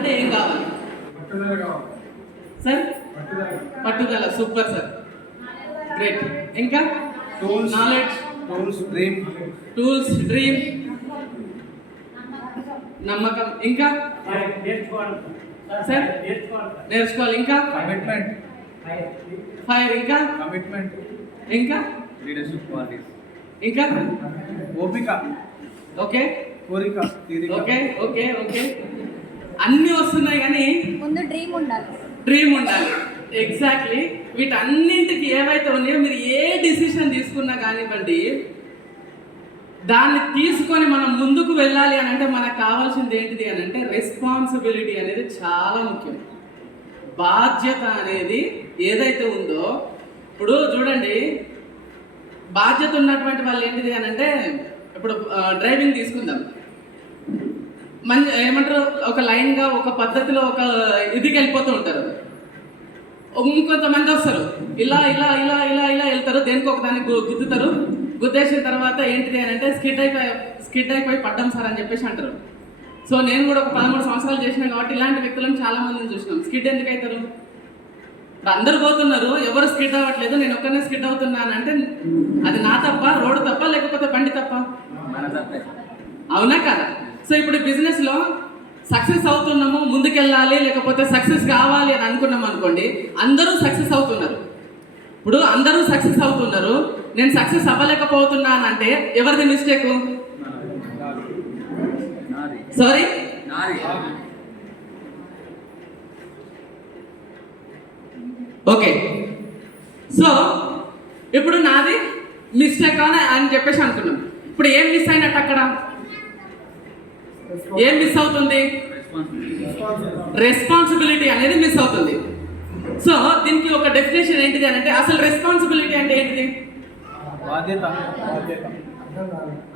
అంటే ఏం కావాలి సార్? పట్టుదల. Super sir, great. ఇంకా నాలెడ్జ్, టూల్స్, డ్రీమ్, నమ్మకం. ఇంకా సార్ నేర్చుకోవాలి. ఇంకా ఫైర్. ఇంకా కమిట్మెంట్. ఇంకా లీడర్షిప్ క్వాలిటీస్. ఇంకా ఓపిక. ఓకే కోరిక. ఓకే ఓకే ఓకే అన్నీ వస్తున్నాయి కానీ ముందు డ్రీమ్ ఉండాలి. డ్రీమ్ ఉండాలి. ఎగ్జాక్ట్లీ. వీటన్నింటికి ఏవైతే ఉన్నాయో మీరు ఏ డిసిషన్ తీసుకున్నా కానివ్వండి, దాన్ని తీసుకొని మనం ముందుకు వెళ్ళాలి అని అంటే మనకు కావాల్సింది ఏంటిది అని అంటే రెస్పాన్సిబిలిటీ అనేది చాలా ముఖ్యం. బాధ్యత అనేది ఏదైతే ఉందో, ఇప్పుడు చూడండి, బాధ్యత ఉన్నటువంటి వాళ్ళు ఏంటిది అని అంటే, ఇప్పుడు డ్రైవింగ్ తీసుకుందాం. ఏమంటారు, ఒక లైన్గా ఒక పద్ధతిలో ఒక ఇదికి వెళ్ళిపోతూ ఉంటారు. ఇంకొంతమంది వస్తారు ఇలా ఇలా ఇలా ఇలా ఇలా వెళ్తారు, దేనికి ఒక దానికి గుద్దుతారు. గుద్దేసిన తర్వాత ఏంటిది అని అంటే స్కిడ్ అయిపోయి పడ్డాం సార్ అని చెప్పేసి అంటారు. సో నేను కూడా ఒక 13 సంవత్సరాలు చేసినా కాబట్టి ఇలాంటి వ్యక్తులను చాలా మందిని చూసినాం. స్కిడ్ ఎందుకు అవుతారు? ఇప్పుడు అందరు పోతున్నారు, ఎవరు స్కిడ్ అవ్వట్లేదు, నేను ఒక్కనే స్కిడ్ అవుతున్నాను అంటే అది నా తప్ప, రోడ్డు తప్ప, లేకపోతే బండి తప్ప? అవునా కదా? సో ఇప్పుడు బిజినెస్లో సక్సెస్ అవుతున్నాము, ముందుకెళ్ళాలి, లేకపోతే సక్సెస్ కావాలి అని అనుకున్నాం అనుకోండి, అందరూ సక్సెస్ అవుతున్నారు. ఇప్పుడు అందరూ సక్సెస్ అవుతున్నారు, నేను సక్సెస్ అవ్వలేకపోతున్నాను అంటే ఎవరిది మిస్టేక్? Sorry, okay. సో ఇప్పుడు నాది మిస్టేక్ అని చెప్పేసి అనుకున్నాం. ఇప్పుడు ఏం మిస్ అయినట్టు? అక్కడ ఏం మిస్ అవుతుంది? రెస్పాన్సిబిలిటీ అనేది మిస్ అవుతుంది. సో దీనికి ఒక డెఫినేషన్ ఏంటిది అని అంటే, అసలు రెస్పాన్సిబిలిటీ అంటే ఏంటిది?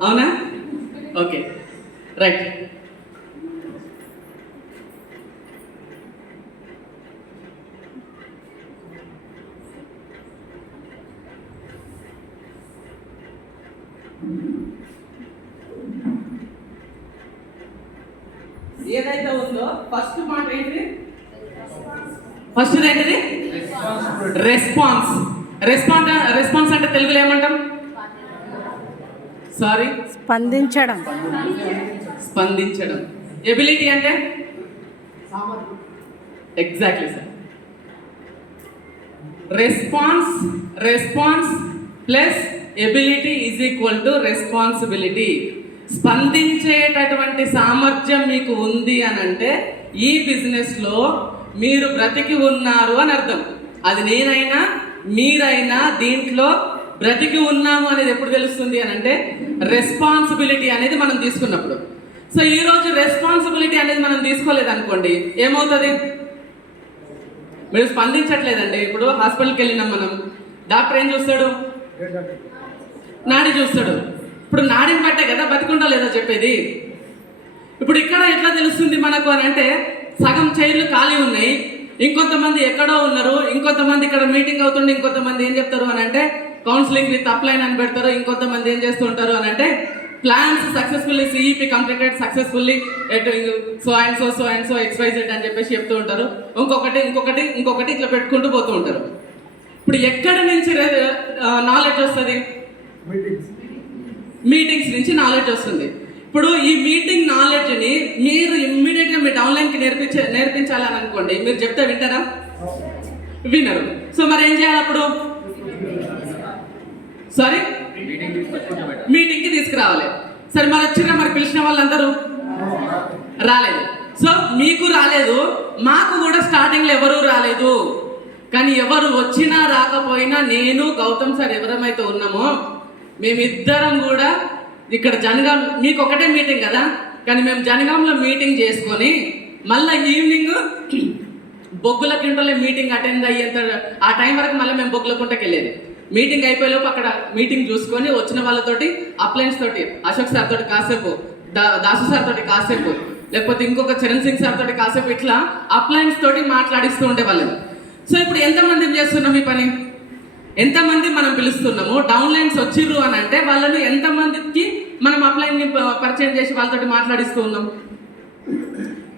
అవునా? Okay, right. ఏదైతే ఉందో ఫస్ట్ మాట ఏంటిది? ఫస్ట్ ఏంటిది? రెస్పాన్స్. రెస్పాన్స్ అంటే తెలుగులో ఏమంటాం? సారీ, స్పందించడం. స్పందించడం. ఎబిలిటీ అంటే exactly sir. Response plus ability is equal to responsibility. స్పందించేటటువంటి సామర్థ్యం మీకు ఉంది అని అంటే ఈ బిజినెస్లో మీరు బ్రతికి ఉన్నారు అని అర్థం. అది నేనైనా మీరైనా దీంట్లో బ్రతికి ఉన్నాము అనేది ఎప్పుడు తెలుస్తుంది అని అంటే రెస్పాన్సిబిలిటీ అనేది మనం తీసుకున్నప్పుడు. సో ఈరోజు రెస్పాన్సిబిలిటీ అనేది మనం తీసుకోలేదు అనుకోండి, ఏమవుతుంది? మీరు స్పందించట్లేదండి. ఇప్పుడు హాస్పిటల్కి వెళ్ళినాం మనం, డాక్టర్ ఏం చూస్తాడు? నాడి చూస్తాడు. ఇప్పుడు నాడిని బట్టే కదా బతికుంటా లేదా చెప్పేది. ఇప్పుడు ఇక్కడ ఎట్లా తెలుస్తుంది మనకు అని అంటే, సగం చైర్లు ఖాళీ ఉన్నాయి, ఇంకొంతమంది ఎక్కడో ఉన్నారు, ఇంకొంతమంది ఇక్కడ మీటింగ్ అవుతుండే, ఇంకొంతమంది ఏం చెప్తారు అని అంటే కౌన్సిలింగ్ విత్ అప్లైన్ అని పెడతారు, ఇంకొంతమంది ఏం చేస్తూ ఉంటారు అని అంటే plans successfully CEP completed successfully so and so XYZ అని చెప్పేసి చెప్తూ ఉంటారు. ఇంకొకటి ఇట్లా పెట్టుకుంటూ పోతూ ఉంటారు. ఇప్పుడు ఎక్కడి నుంచి నాలెడ్జ్ వస్తుంది? మీటింగ్స్ నుంచి నాలెడ్జ్ వస్తుంది. ఇప్పుడు ఈ మీటింగ్ నాలెడ్జ్ని మీరు ఇమ్మీడియట్గా మీ డౌన్లైన్కి నేర్పించాలని అనుకోండి, మీరు చెప్తే వింటారా? వినరు. సో మరి ఏం చేయాలి అప్పుడు? సారీ, మీటింగ్కి తీసుకురావాలి. సరే, మరి వచ్చినా మరి పిలిచిన వాళ్ళందరూ రాలేదు. సో మీకు రాలేదు, మాకు కూడా స్టార్టింగ్లో ఎవరూ రాలేదు. కానీ ఎవరు వచ్చినా రాకపోయినా నేను గౌతమ్ సార్ ఎవరమైతే ఉన్నామో మేమిద్దరం కూడా ఇక్కడ జనగాం, మీకు ఒకటే మీటింగ్ కదా, కానీ మేము జనగాంలో మీటింగ్ చేసుకొని మళ్ళీ ఈవినింగ్ బొగ్గుల కింటలో మీటింగ్ అటెండ్ అయ్యేంత ఆ టైం వరకు మళ్ళీ మేము బొగ్గుల కుంటకి వెళ్ళేది. మీటింగ్ అయిపోయేలోపు అక్కడ మీటింగ్ చూసుకొని వచ్చిన వాళ్ళతోటి అప్లయన్స్ తోటి అశోక్ సార్ తోటి కాసేపు, దాసు సార్ తోటి కాసేపు, లేకపోతే ఇంకొక చరణ్ సింగ్ సార్ తోటి కాసేపు ఇట్లా అప్లయన్స్ తోటి మాట్లాడిస్తూ ఉండేవాళ్ళం. సో ఇప్పుడు ఎంతమంది చేస్తున్నాం ఈ పని? ఎంతమంది మనం పిలుస్తున్నాము? డౌన్ లైన్స్ వచ్చిర్రు అని అంటే వాళ్ళని ఎంతమందికి మనం అప్లైన్ని పరిచయం చేసి వాళ్ళతోటి మాట్లాడిస్తూ ఉన్నాం?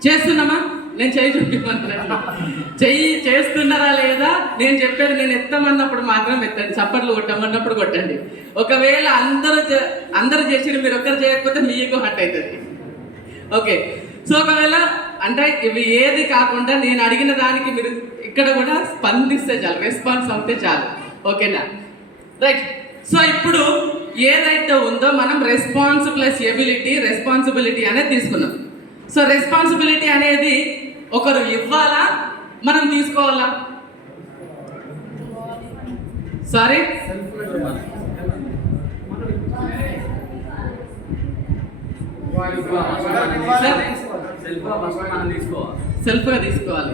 చేస్తున్నామా? నేను చెయ్యి చూపిమన్నట్లు చెయ్యి చేస్తున్నారా లేదా, నేను చెప్పేది నేను ఎత్తమన్నప్పుడు మాత్రం ఎత్తండి, చప్పట్లు కొట్టమన్నప్పుడు కొట్టండి. ఒకవేళ అందరూ చేసి మీరు ఒక్కరు చేయకపోతే మీకు హట్ అవుతుంది. ఓకే, సో ఒకవేళ అంటే ఇవి ఏది కాకుండా నేను అడిగిన దానికి మీరు ఇక్కడ కూడా స్పందిస్తే చాలు, రెస్పాన్స్ అవుతే చాలు. ఓకేనా, రైట్. సో ఇప్పుడు ఏదైతే ఉందో మనం రెస్పాన్స్ ప్లస్ రెస్పాన్సిబిలిటీ అనేది తీసుకున్నాం. సో రెస్పాన్సిబిలిటీ అనేది ఒకరు ఇవ్వాలా, మనం తీసుకోవాలా? సారీ, సెల్ఫ్గా తీసుకోవాలి.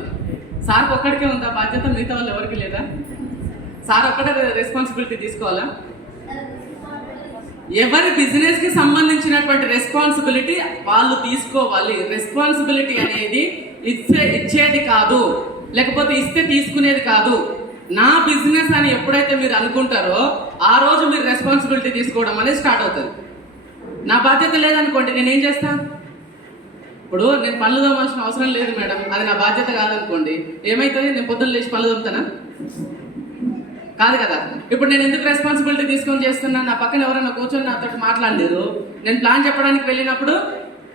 సార్ ఒక్కడికే ఉందా బాధ్యత, మిగతా వాళ్ళు ఎవరికి లేదా? సార్ ఒక్కడే రెస్పాన్సిబిలిటీ తీసుకోవాలా? ఎవరి బిజినెస్కి సంబంధించినటువంటి రెస్పాన్సిబిలిటీ వాళ్ళు తీసుకోవాలి. రెస్పాన్సిబిలిటీ అనేది ఇచ్చేది కాదు, లేకపోతే ఇస్తే తీసుకునేది కాదు. నా బిజినెస్ అని ఎప్పుడైతే మీరు అనుకుంటారో ఆ రోజు మీరు రెస్పాన్సిబిలిటీ తీసుకోవడం అనేది స్టార్ట్ అవుతుంది. నా బాధ్యత లేదనుకోండి, నేనేం చేస్తాను? ఇప్పుడు నేను పళ్ళు తోమాల్సిన అవసరం లేదు మేడం, అది నా బాధ్యత కాదనుకోండి, ఏమవుతుంది? నేను పొద్దున్న లేచి పళ్ళు తోముతానా? కాదు కదా. ఇప్పుడు నేను ఎందుకు రెస్పాన్సిబిలిటీ తీసుకొని చేస్తున్నాను? నా పక్కన ఎవరైనా కూర్చొని నాతో మాట్లాడలేదు, నేను ప్లాన్ చెప్పడానికి వెళ్ళినప్పుడు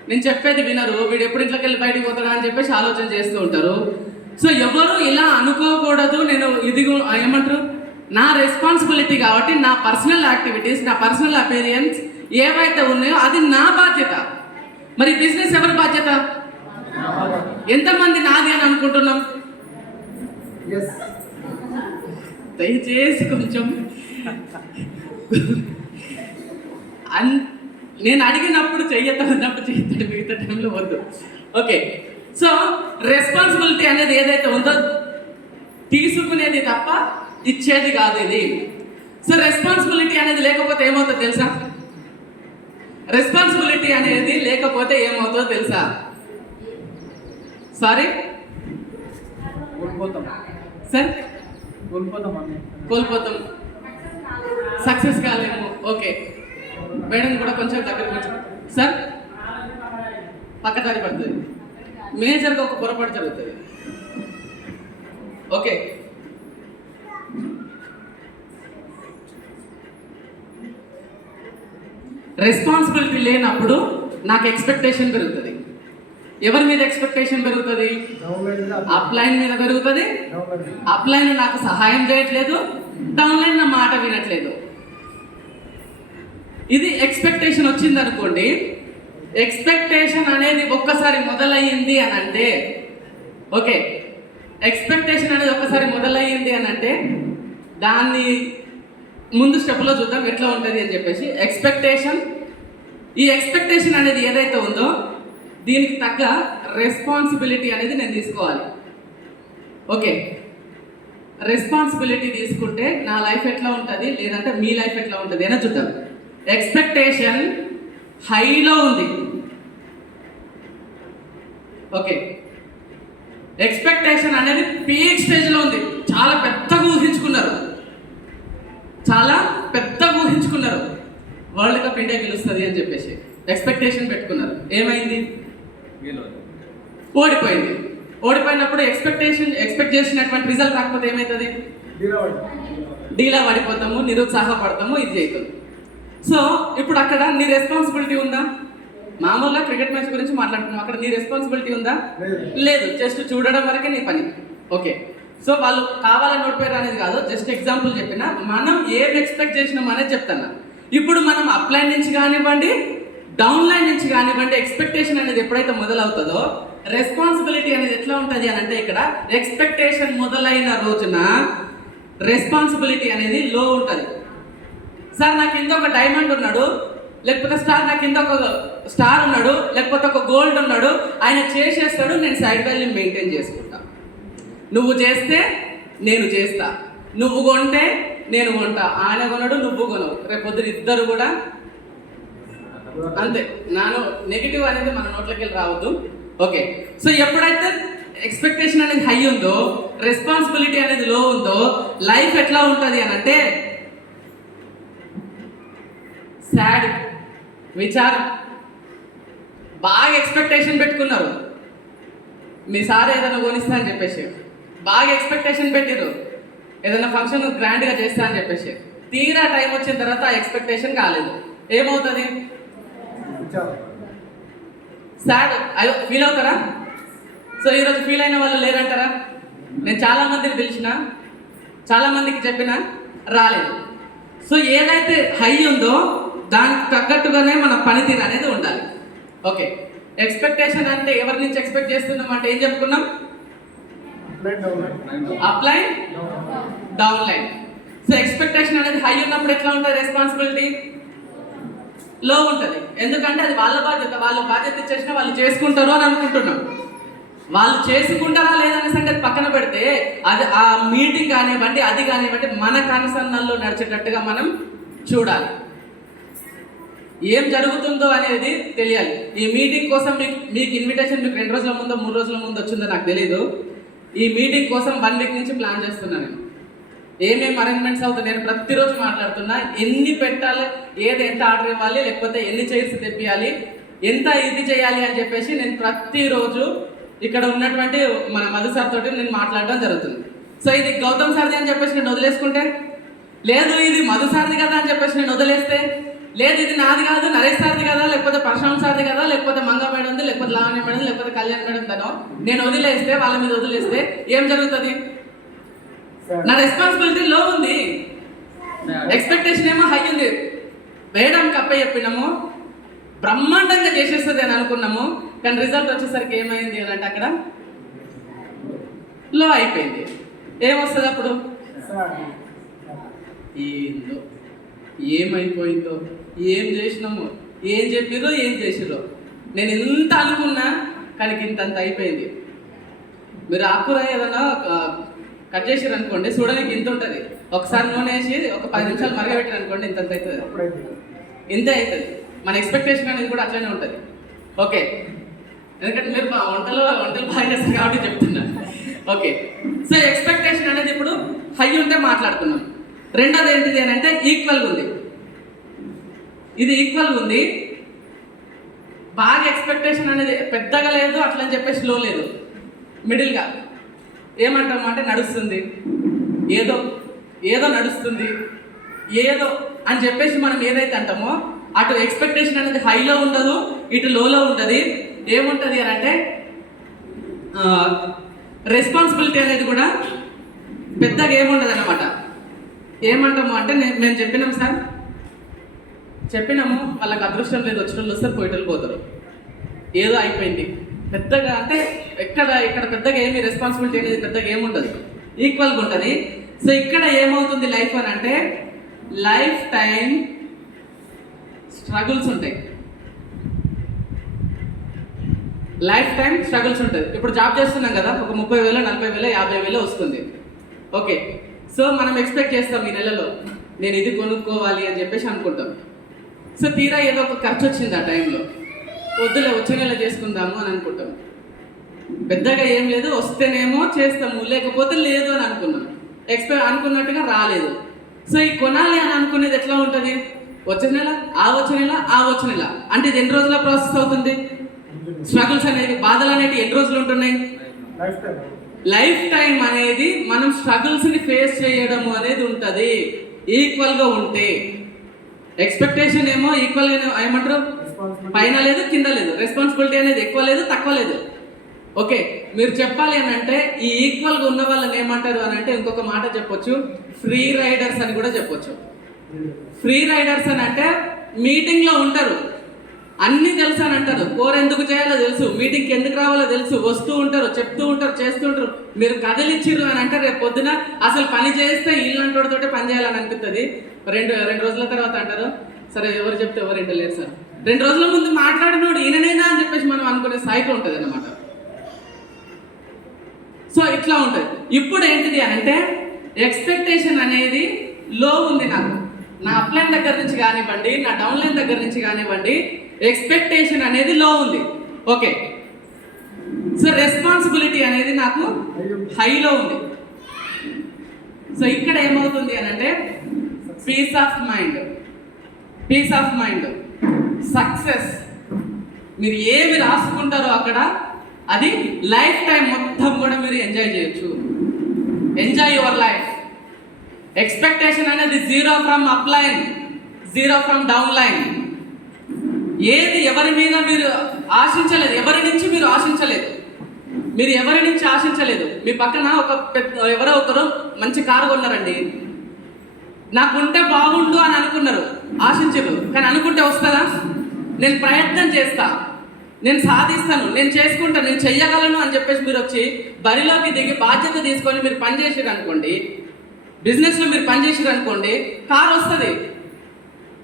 నేను చెప్పేది వినరు, వీడు ఎప్పుడు ఇంట్లోకి వెళ్ళి బయటికి పోతాడా అని చెప్పేసి ఆలోచన చేస్తూ ఉంటారు. సో ఎవరు ఇలా అనుకోకూడదు. నేను ఇది ఏమంటారు, నా రెస్పాన్సిబిలిటీ కాబట్టి నా పర్సనల్ యాక్టివిటీస్, నా పర్సనల్ అపీరియన్స్ ఏవైతే ఉన్నాయో అది నా బాధ్యత. మరి బిజినెస్ ఎవరి బాధ్యత? ఎంతమంది నాది అని అనుకుంటున్నాం? దయచేసి కొంచెం నేను అడిగినప్పుడు చెయ్యన్నప్పుడు చెయ్యతాడు, మిగతా టైంలో వద్దు. ఓకే, సో రెస్పాన్సిబిలిటీ అనేది ఏదైతే ఉందో తీసుకునేది తప్ప ఇచ్చేది కాదు ఇది. సో రెస్పాన్సిబిలిటీ అనేది లేకపోతే ఏమవుతుందో తెలుసా? రెస్పాన్సిబిలిటీ అనేది లేకపోతే ఏమవుతుందో తెలుసా? సారీ సార్, కోల్పోతాం, సక్సెస్ కాలేము. ఓకే, మేడం కూడా కొంచెం దగ్గర సార్, పక్కదారి పడుతుంది, మేజర్గా ఒక పొరపాటు జరుగుతుంది. ఓకే, రెస్పాన్సిబిలిటీ లేనప్పుడు నాకు ఎక్స్పెక్టేషన్ పెరుగుతుంది. ఎవరి మీద ఎక్స్పెక్టేషన్ పెరుగుతుంది? అప్లైన్ మీద పెరుగుతుంది. అప్లైన్ నాకు సహాయం చేయట్లేదు, డౌన్లైన్ నా మాట వినట్లేదు. ఇది ఎక్స్పెక్టేషన్ వచ్చింది అనుకోండి. ఎక్స్పెక్టేషన్ అనేది ఒక్కసారి మొదలయ్యింది అని అంటే, ఓకే, ఎక్స్పెక్టేషన్ అనేది ఒక్కసారి మొదలయ్యింది అని అంటే దాన్ని ముందు స్టెప్లో చూద్దాం ఎట్లా ఉంటుంది అని చెప్పేసి. ఈ ఎక్స్పెక్టేషన్ అనేది ఏదైతే ఉందో దీనికి తగ్గ రెస్పాన్సిబిలిటీ అనేది నేను తీసుకోవాలి. ఓకే, రెస్పాన్సిబిలిటీ తీసుకుంటే నా లైఫ్ ఎట్లా ఉంటుంది, లేదంటే మీ లైఫ్ ఎట్లా ఉంటుంది అని చూద్దాం. ఎక్స్పెక్టేషన్ హైలో ఉంది. ఓకే, ఎక్స్పెక్టేషన్ అనేది పీక్ స్టేజ్లో ఉంది. చాలా పెద్దగా ఊహించుకున్నారు, వరల్డ్ కప్ ఇండియా గెలుస్తుంది అని చెప్పేసి ఎక్స్పెక్టేషన్ పెట్టుకున్నారు. ఏమైంది? ఓడిపోయినప్పుడు ఎక్స్పెక్ట్ చేసినటువంటి రిజల్ట్ రాకపోతే ఏమవుతుంది? డీలా పడిపోతాము, నిరుత్సాహపడతాము, ఇది చేస్తాము. సో ఇప్పుడు అక్కడ నీ రెస్పాన్సిబిలిటీ ఉందా? మామూలుగా క్రికెట్ మ్యాచ్ గురించి మాట్లాడుతున్నాం, అక్కడ నీ రెస్పాన్సిబిలిటీ ఉందా? లేదు, జస్ట్ చూడడం వరకే నీ పని. ఓకే, సో వాళ్ళు కావాలని ఓడిపోయారు అనేది కాదు, జస్ట్ ఎగ్జాంపుల్ చెప్పిన. మనం ఏం ఎక్స్పెక్ట్ చేసినాం అనేది చెప్తాను. ఇప్పుడు మనం అప్లైన్ నుంచి కానివ్వండి, డౌన్లైన్ నుంచి కానివ్వండి, ఎక్స్పెక్టేషన్ అనేది ఎప్పుడైతే మొదలవుతుందో రెస్పాన్సిబిలిటీ అనేది ఎట్లా ఉంటుంది అని అంటే, ఇక్కడ ఎక్స్పెక్టేషన్ మొదలైన రోజున రెస్పాన్సిబిలిటీ అనేది లో ఉంటుంది. సార్ నాకు కింద ఒక డైమండ్ ఉన్నాడు, లేకపోతే నాకు కింద ఒక స్టార్ ఉన్నాడు, లేకపోతే ఒక గోల్డ్ ఉన్నాడు, ఆయన చేసేస్తాడు, నేను సైడ్ వాల్యూ మెయింటైన్ చేసుకుంటా. నువ్వు చేస్తే నేను చేస్తా, నువ్వు కొంటే నేను కొంటా, ఆయన కొనడు నువ్వు కొనవు, రేపు పొద్దున ఇద్దరు కూడా అంతే. నెగిటివ్ అనేది మన నోట్లోకి వెళ్ళి రావద్దు. ఓకే, సో ఎప్పుడైతే ఎక్స్పెక్టేషన్ అనేది హై ఉందో, రెస్పాన్సిబిలిటీ అనేది లో ఉందో, లైఫ్ ఎట్లా ఉంటుంది అని అంటే సాడ్, విచారం. బాగా ఎక్స్పెక్టేషన్ పెట్టుకున్నారు, మీ సార్ ఏదైనా కొనిస్తా అని చెప్పేసి బాగా ఎక్స్పెక్టేషన్ పెట్టిర్రు, ఏదైనా ఫంక్షన్ గ్రాండ్గా చేస్తా అని చెప్పేసి తీరా టైం వచ్చిన తర్వాత ఆ ఎక్స్పెక్టేషన్ కాలేదు, ఏమవుతుంది? సాడ్ అయ్యో ఫీల్ అవుతారా? సో ఈరోజు ఫీల్ అయిన వాళ్ళు లేరంటారా? నేను చాలా మందిని పిలిచిన, చాలా మందికి చెప్పిన, రాలేదు. సో ఏదైతే హై ఉందో దానికి తగ్గట్టుగానే మన పనితీరు అనేది ఉండాలి. ఓకే, ఎక్స్పెక్టేషన్ అంటే ఎవరి నుంచి ఎక్స్పెక్ట్ చేస్తున్నాం అంటే ఏం చెప్పుకున్నాం? Upline down line. So expectation అనేది హై ఉన్నప్పుడు ఎట్లా ఉంటుంది? రెస్పాన్సిబిలిటీ లో ఉంటుంది. ఎందుకంటే అది వాళ్ళ బాధ్యత, వాళ్ళ బాధ్యత ఇచ్చేసిన వాళ్ళు చేసుకుంటారు అని అనుకుంటున్నాం. వాళ్ళు చేసుకుంటారా లేదనే సంగతి పక్కన పెడితే అది ఆ మీటింగ్ కానివ్వండి, అది కానివ్వండి, మన కన్సర్న్లో నడిచేటట్టుగా మనం చూడాలి. ఏం జరుగుతుందో అనేది తెలియాలి. ఈ మీటింగ్ కోసం మీకు ఇన్విటేషన్ మీకు 2 రోజుల ముందో 3 రోజుల ముందు వచ్చిందో నాకు తెలీదు. ఈ మీటింగ్ కోసం 1 వీక్ నుంచి ప్లాన్ చేస్తున్నాను నేను. ఏమేమి అరేంజ్మెంట్స్ అవుతుంది నేను ప్రతిరోజు మాట్లాడుతున్నా. ఎన్ని పెట్టాలి, ఏది ఎంత ఆర్డర్ ఇవ్వాలి, లేకపోతే ఎన్ని చైర్స్ తెప్పియాలి, ఎంత ఇది చేయాలి అని చెప్పేసి నేను ప్రతిరోజు ఇక్కడ ఉన్నటువంటి మన మధు సార్ తోటి నేను మాట్లాడడం జరుగుతుంది. సో ఇది గౌతమ్ సార్ది అని చెప్పేసి నేను వదిలేసుకుంటే, లేదు ఇది మధు సార్ది కదా అని చెప్పేసి నేను వదిలేస్తే, లేదు ఇది నాది కాదు నరేష్ సార్ది కదా, లేకపోతే ప్రశాంత్ సార్ది కదా, లేకపోతే మంగ మేడంది, లేకపోతే లావణ్య మేడం, లేకపోతే కళ్యాణ్ మేడం తనో నేను వదిలేస్తే, వాళ్ళ మీద వదిలేస్తే ఏం జరుగుతుంది? నా రెస్పాన్సిబిలిటీ లో ఉంది, ఎక్స్పెక్టేషన్ ఏమో హై ఉంది. వేయడానికి అప్ప చెప్పినాము, బ్రహ్మాండంగా చేసేస్తుంది అని అనుకున్నాము, కానీ రిజల్ట్ వచ్చేసరికి ఏమైంది అని అంటే అక్కడ లో అయిపోయింది. ఏమొస్తుంది అప్పుడు? ఏందో ఏమైపోయిందో, ఏం చేసినామో, ఏం చెప్పిరో, ఏం చేసిరో. నేను ఎంత అనుకున్నా కానీ ఇంతంత అయిపోయింది. మీరు ఆకుకూర ఏదైనా కట్ చేసారు అనుకోండి, చూడడానికి ఇంత ఉంటుంది. ఒకసారి నూనె వేసి ఒక 10 నిమిషాలు మరగబెట్టారు అనుకోండి, ఇంతంత అవుతుంది, ఇంతే అవుతుంది. మన ఎక్స్పెక్టేషన్ అనేది కూడా అట్లనే ఉంటుంది. ఓకే, ఎందుకంటే మీరు వంటలు బాగా చేస్తారు కాబట్టి చెప్తున్నాను. ఓకే, సో ఎక్స్పెక్టేషన్ అనేది ఇప్పుడు హై ఉంటే మాట్లాడుకున్నాం. రెండోది ఏంటిది అని అంటే ఈక్వల్గా ఉంది. ఇది ఈక్వల్గా ఉంది, బాగా ఎక్స్పెక్టేషన్ అనేది పెద్దగా లేదు, అట్లా అని చెప్పేసి లో లేదు, మిడిల్గా. ఏమంటాము అంటే నడుస్తుంది, ఏదో ఏదో నడుస్తుంది, ఏదో అని చెప్పేసి మనం ఏదైతే అంటామో అటు ఎక్స్పెక్టేషన్ అనేది హైలో ఉండదు, ఇటు లోలో ఉంటుంది. ఏముంటుంది అని అంటే రెస్పాన్సిబిలిటీ అనేది కూడా పెద్దగా ఏముండదు అనమాట. ఏమంటాము అంటే మేము చెప్పినాం సార్, చెప్పినాము, వాళ్ళకి అదృష్టం లేదు, వచ్చిన వాళ్ళు వస్తారు, పోయేటోళ్ళు పోతారు, ఏదో అయిపోయింది. పెద్దగా అంటే ఇక్కడ పెద్దగా ఏమి రెస్పాన్సిబిలిటీ అనేది పెద్దగా ఏముండదు, ఈక్వల్గా ఉంటుంది. సో ఇక్కడ ఏమవుతుంది లైఫ్ అని అంటే లైఫ్ టైం స్ట్రగుల్స్ ఉంటాయి, లైఫ్ టైం స్ట్రగుల్స్ ఉంటుంది. ఇప్పుడు జాబ్ చేస్తున్నాం కదా, ఒక 30,000, 40,000, 50,000 వస్తుంది. ఓకే, సో మనం ఎక్స్పెక్ట్ చేస్తాం ఈ నెలలో నేను ఇది కొనుక్కోవాలి అని చెప్పేసి అనుకుంటాం. సో తీరా ఏదో ఒక ఖర్చు వచ్చింది ఆ టైంలో, వద్దులే వచ్చే నెల చేసుకుందాము అని అనుకుంటాం. పెద్దగా ఏం లేదు, వస్తేనేమో చేస్తాము, లేకపోతే లేదు అని అనుకున్నాం. అనుకున్నట్టుగా రాలేదు. సో ఈ కొనాలి అని అనుకునేది ఎట్లా ఉంటుంది? వచ్చే నెల, వచ్చే నెల అంటే ఇది ఎన్ని రోజుల ప్రాసెస్ అవుతుంది? స్ట్రగుల్స్ అనేవి, బాధలు అనేవి ఎన్ని రోజులు ఉంటున్నాయి? లైఫ్ టైం అనేది మనం స్ట్రగుల్స్ని ఫేస్ చేయడము అనేది ఉంటుంది. ఈక్వల్గా ఉంటే ఎక్స్పెక్టేషన్ ఏమో ఈక్వల్గా ఏమంటారు, పైన లేదు కింద లేదు, రెస్పాన్సిబిలిటీ అనేది ఎక్కువ లేదు తక్కువ లేదు. ఓకే, మీరు చెప్పాలి అని అంటే ఈ ఈక్వల్గా ఉన్న వాళ్ళని ఏమంటారు అని అంటే ఇంకొక మాట చెప్పొచ్చు, ఫ్రీ రైడర్స్ అని కూడా చెప్పొచ్చు. ఫ్రీ రైడర్స్ అని అంటే మీటింగ్లో ఉంటారు, అన్నీ తెలుసు అని అంటారు, కోర్ ఎందుకు చేయాలో తెలుసు, మీటింగ్కి ఎందుకు రావాలో తెలుసు, వస్తూ ఉంటారు, చెప్తూ ఉంటారు, చేస్తూ ఉంటారు. మీరు కదిలిచ్చిర్రు అని అంటే రేపు పొద్దున అసలు పని చేస్తే ఇల్లంటోడితోటే పని చేయాలని అనిపిస్తుంది. రెండు రోజుల తర్వాత అంటారు, సరే ఎవరు చెప్తే ఎవరు ఇంటలేరు సార్, 2 రోజుల ముందు మాట్లాడినోడు ఈయననేనా అని చెప్పేసి మనం అనుకునే సైకిల్ ఉంటుంది అన్నమాట. సో ఇట్లా ఉంటుంది. ఇప్పుడు ఏంటిది అని అంటే ఎక్స్పెక్టేషన్ అనేది లో ఉంది నాకు, నా అప్లైన్ దగ్గర నుంచి కానివ్వండి, నా డౌన్లైన్ దగ్గర నుంచి కానివ్వండి, ఎక్స్పెక్టేషన్ అనేది లో ఉంది. ఓకే, సో రెస్పాన్సిబిలిటీ అనేది నాకు హైలో ఉంది. సో ఇక్కడ ఏమవుతుంది అని అంటే పీస్ ఆఫ్ మైండ్, సక్సెస్. మీరు ఏమి రాసుకుంటారో అక్కడ అది లైఫ్ టైం మొత్తం కూడా మీరు ఎంజాయ్ చేయొచ్చు. Enjoy your life. ఎక్స్పెక్టేషన్ అనేది zero from up line, zero from down line. ఏది ఎవరి మీద మీరు ఆశించలేదు, ఎవరి నుంచి మీరు ఆశించలేదు, మీరు ఎవరి నుంచి ఆశించలేదు. మీ పక్కన ఎవరో ఒకరు మంచి కారు కొన్నారండి, నాకుంటే బాగుండు అని అనుకున్నారు, ఆశించరు. కానీ అనుకుంటే వస్తుందా? నేను ప్రయత్నం చేస్తా, నేను సాధిస్తాను, నేను చేసుకుంటాను, నేను చెయ్యగలను అని చెప్పేసి మీరు వచ్చి బరిలోకి దిగి బాధ్యత తీసుకొని మీరు పని చేసారు అనుకోండి, బిజినెస్లో మీరు పని చేసారు అనుకోండి, కారు వస్తుంది.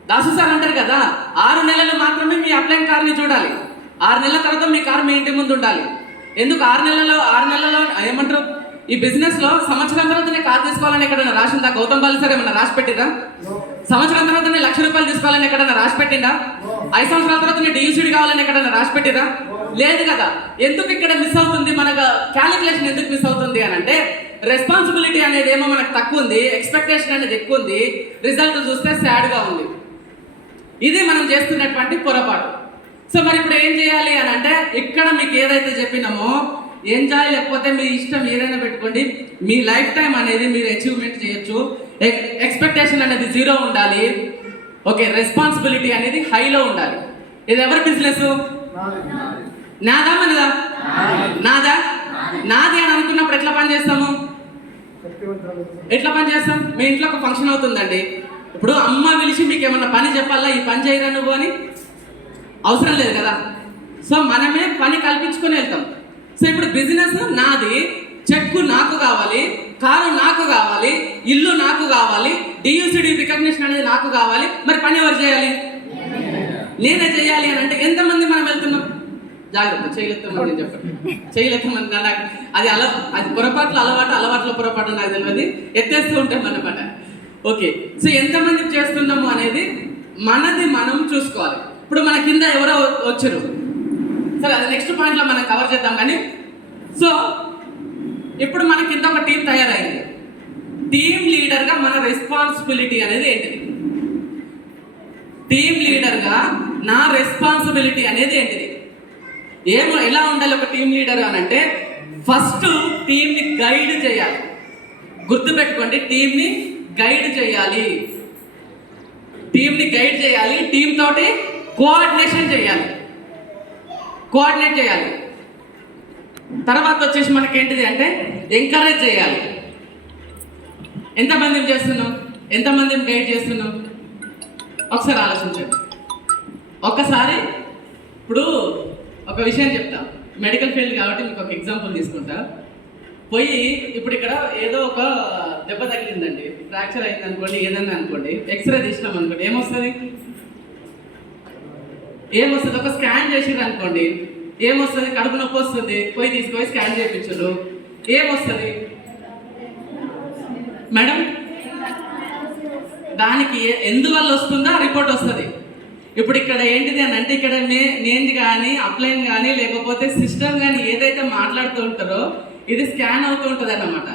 దాసు సార్ అంటారు కదా, 6 నెలలు మాత్రమే మీ అప్లైన్ కార్ని చూడాలి, 6 నెలల తర్వాత మీ కారు మీ ఇంటి ముందు ఉండాలి. ఎందుకు 6 నెలలలో ఏమంటారు, ఈ బిజినెస్ లో సంవత్సరం తర్వాతనే కారు తీసుకోవాలని ఎక్కడైనా రాసిందా? గౌతమ్ బాలి సార్ ఏమన్నా రాసి పెట్టిరా? సంవత్సరం తర్వాతనే ₹1,00,000 తీసుకోవాలని ఎక్కడైనా రాసి పెట్టిందా? 5 సంవత్సరాల తర్వాత DUCD కావాలని ఎక్కడైనా రాసి పెట్టిరా? లేదు కదా. ఎందుకు ఇక్కడ మిస్ అవుతుంది, మనకు క్యాలిక్యులేషన్ ఎందుకు మిస్ అవుతుంది అని అంటే, రెస్పాన్సిబిలిటీ అనేది ఏమో మనకు తక్కువ ఉంది, ఎక్స్పెక్టేషన్ అనేది ఎక్కువ ఉంది, రిజల్ట్ చూస్తే సాడ్గా ఉంది. ఇది మనం చేస్తున్నటువంటి పొరపాటు. సో మరి ఇప్పుడు ఏం చేయాలి అని అంటే, ఇక్కడ మీకు ఏదైతే చెప్పినామో ఎంజాయ్, లేకపోతే మీ ఇష్టం ఏదైనా పెట్టుకోండి, మీ లైఫ్ టైం అనేది మీరు అచీవ్మెంట్ చేయొచ్చు. ఎక్స్పెక్టేషన్ అనేది జీరో ఉండాలి. ఓకే, రెస్పాన్సిబిలిటీ అనేది హైలో ఉండాలి. ఇది ఎవరి బిజినెస్? నాదా మనదా? నాదా. నాది అని అనుకున్నప్పుడు ఎట్లా పని చేస్తాము? ఎట్లా పని చేస్తాం? మీ ఇంట్లో ఒక ఫంక్షన్ అవుతుందండి, ఇప్పుడు అమ్మ పిలిచి మీకు ఏమన్నా పని చెప్పాలా, ఈ పని చేయరా నువ్వు అని అవసరం లేదు కదా. సో మనమే పని కల్పించుకొని వెళ్తాం. సో ఇప్పుడు బిజినెస్ నాది, చెక్కు నాకు కావాలి, కారు నాకు కావాలి, ఇల్లు నాకు కావాలి, DUCD రికగ్నిషన్ అనేది నాకు కావాలి. మరి పని ఎవరు చేయాలి? నేనే చేయాలి అని అంటే ఎంతమంది మనం వెళ్తున్నాం? జాగ్రత్త, చేయలేస్తామని చెప్పండి, చేయలేస్తామని నాకు అది పొరపాట్ల అలవాట్ల పొరపాటు నాకు తెలియదు, ఎత్తేస్తూ ఉంటాం అన్నమాట. ఓకే, సో ఎంతమంది చేస్తున్నాము అనేది మనది మనం చూసుకోవాలి. ఇప్పుడు మన కింద ఎవరో వచ్చారు, సరే అది నెక్స్ట్ పాయింట్లో మనం కవర్ చేద్దాం. కానీ సో ఇప్పుడు మన కింద ఒక టీం తయారైంది. టీమ్ లీడర్గా మన రెస్పాన్సిబిలిటీ అనేది ఏంటిది? టీమ్ లీడర్గా నా రెస్పాన్సిబిలిటీ అనేది ఏంటిది? ఎలా ఉండాలి ఒక టీమ్ లీడర్ అని అంటే, ఫస్ట్ టీంని గైడ్ చేయాలి. గుర్తుపెట్టుకోండి, టీంని గైడ్ చేయాలి, టీంని గైడ్ చేయాలి, టీం తోటి కోఆర్డినేట్ చేయాలి. తర్వాత వచ్చేసి మనకేంటిది అంటే ఎంకరేజ్ చేయాలి. ఎంతమందిని చేస్తున్నాం, ఎంతమందిని గైడ్ చేస్తున్నాం? ఒకసారి ఆలోచించండి. ఒక్కసారి ఇప్పుడు ఒక విషయం చెప్తా, మెడికల్ ఫీల్డ్ కాబట్టి మీకు ఒక ఎగ్జాంపుల్ తీసుకుంటా. పోయి ఇప్పుడు ఇక్కడ ఏదో ఒక దెబ్బ తగిలిందండి, ఫ్రాక్చర్ అయింది అనుకోండి, ఏదన్నా అనుకోండి, ఎక్స్రే తీసినాం అనుకోండి, ఏమొస్తుంది? ఒక స్కాన్ చేసిర్రు అనుకోండి, ఏమొస్తుంది? కడుపు నొప్పి వస్తుంది, పోయి తీసుకొని స్కాన్ చేయించారు, ఏమొస్తుంది మేడం? దానికి ఎందువల్ల వస్తుందో ఆ రిపోర్ట్ వస్తుంది. ఇప్పుడు ఇక్కడ ఏంటిది అని అంటే, ఇక్కడ నేను కానీ అప్లైన్ కానీ లేకపోతే సిస్టమ్ కానీ ఏదైతే మాట్లాడుతూ ఉంటారో ఇది స్కాన్ అవుతూ ఉంటుంది అన్నమాట.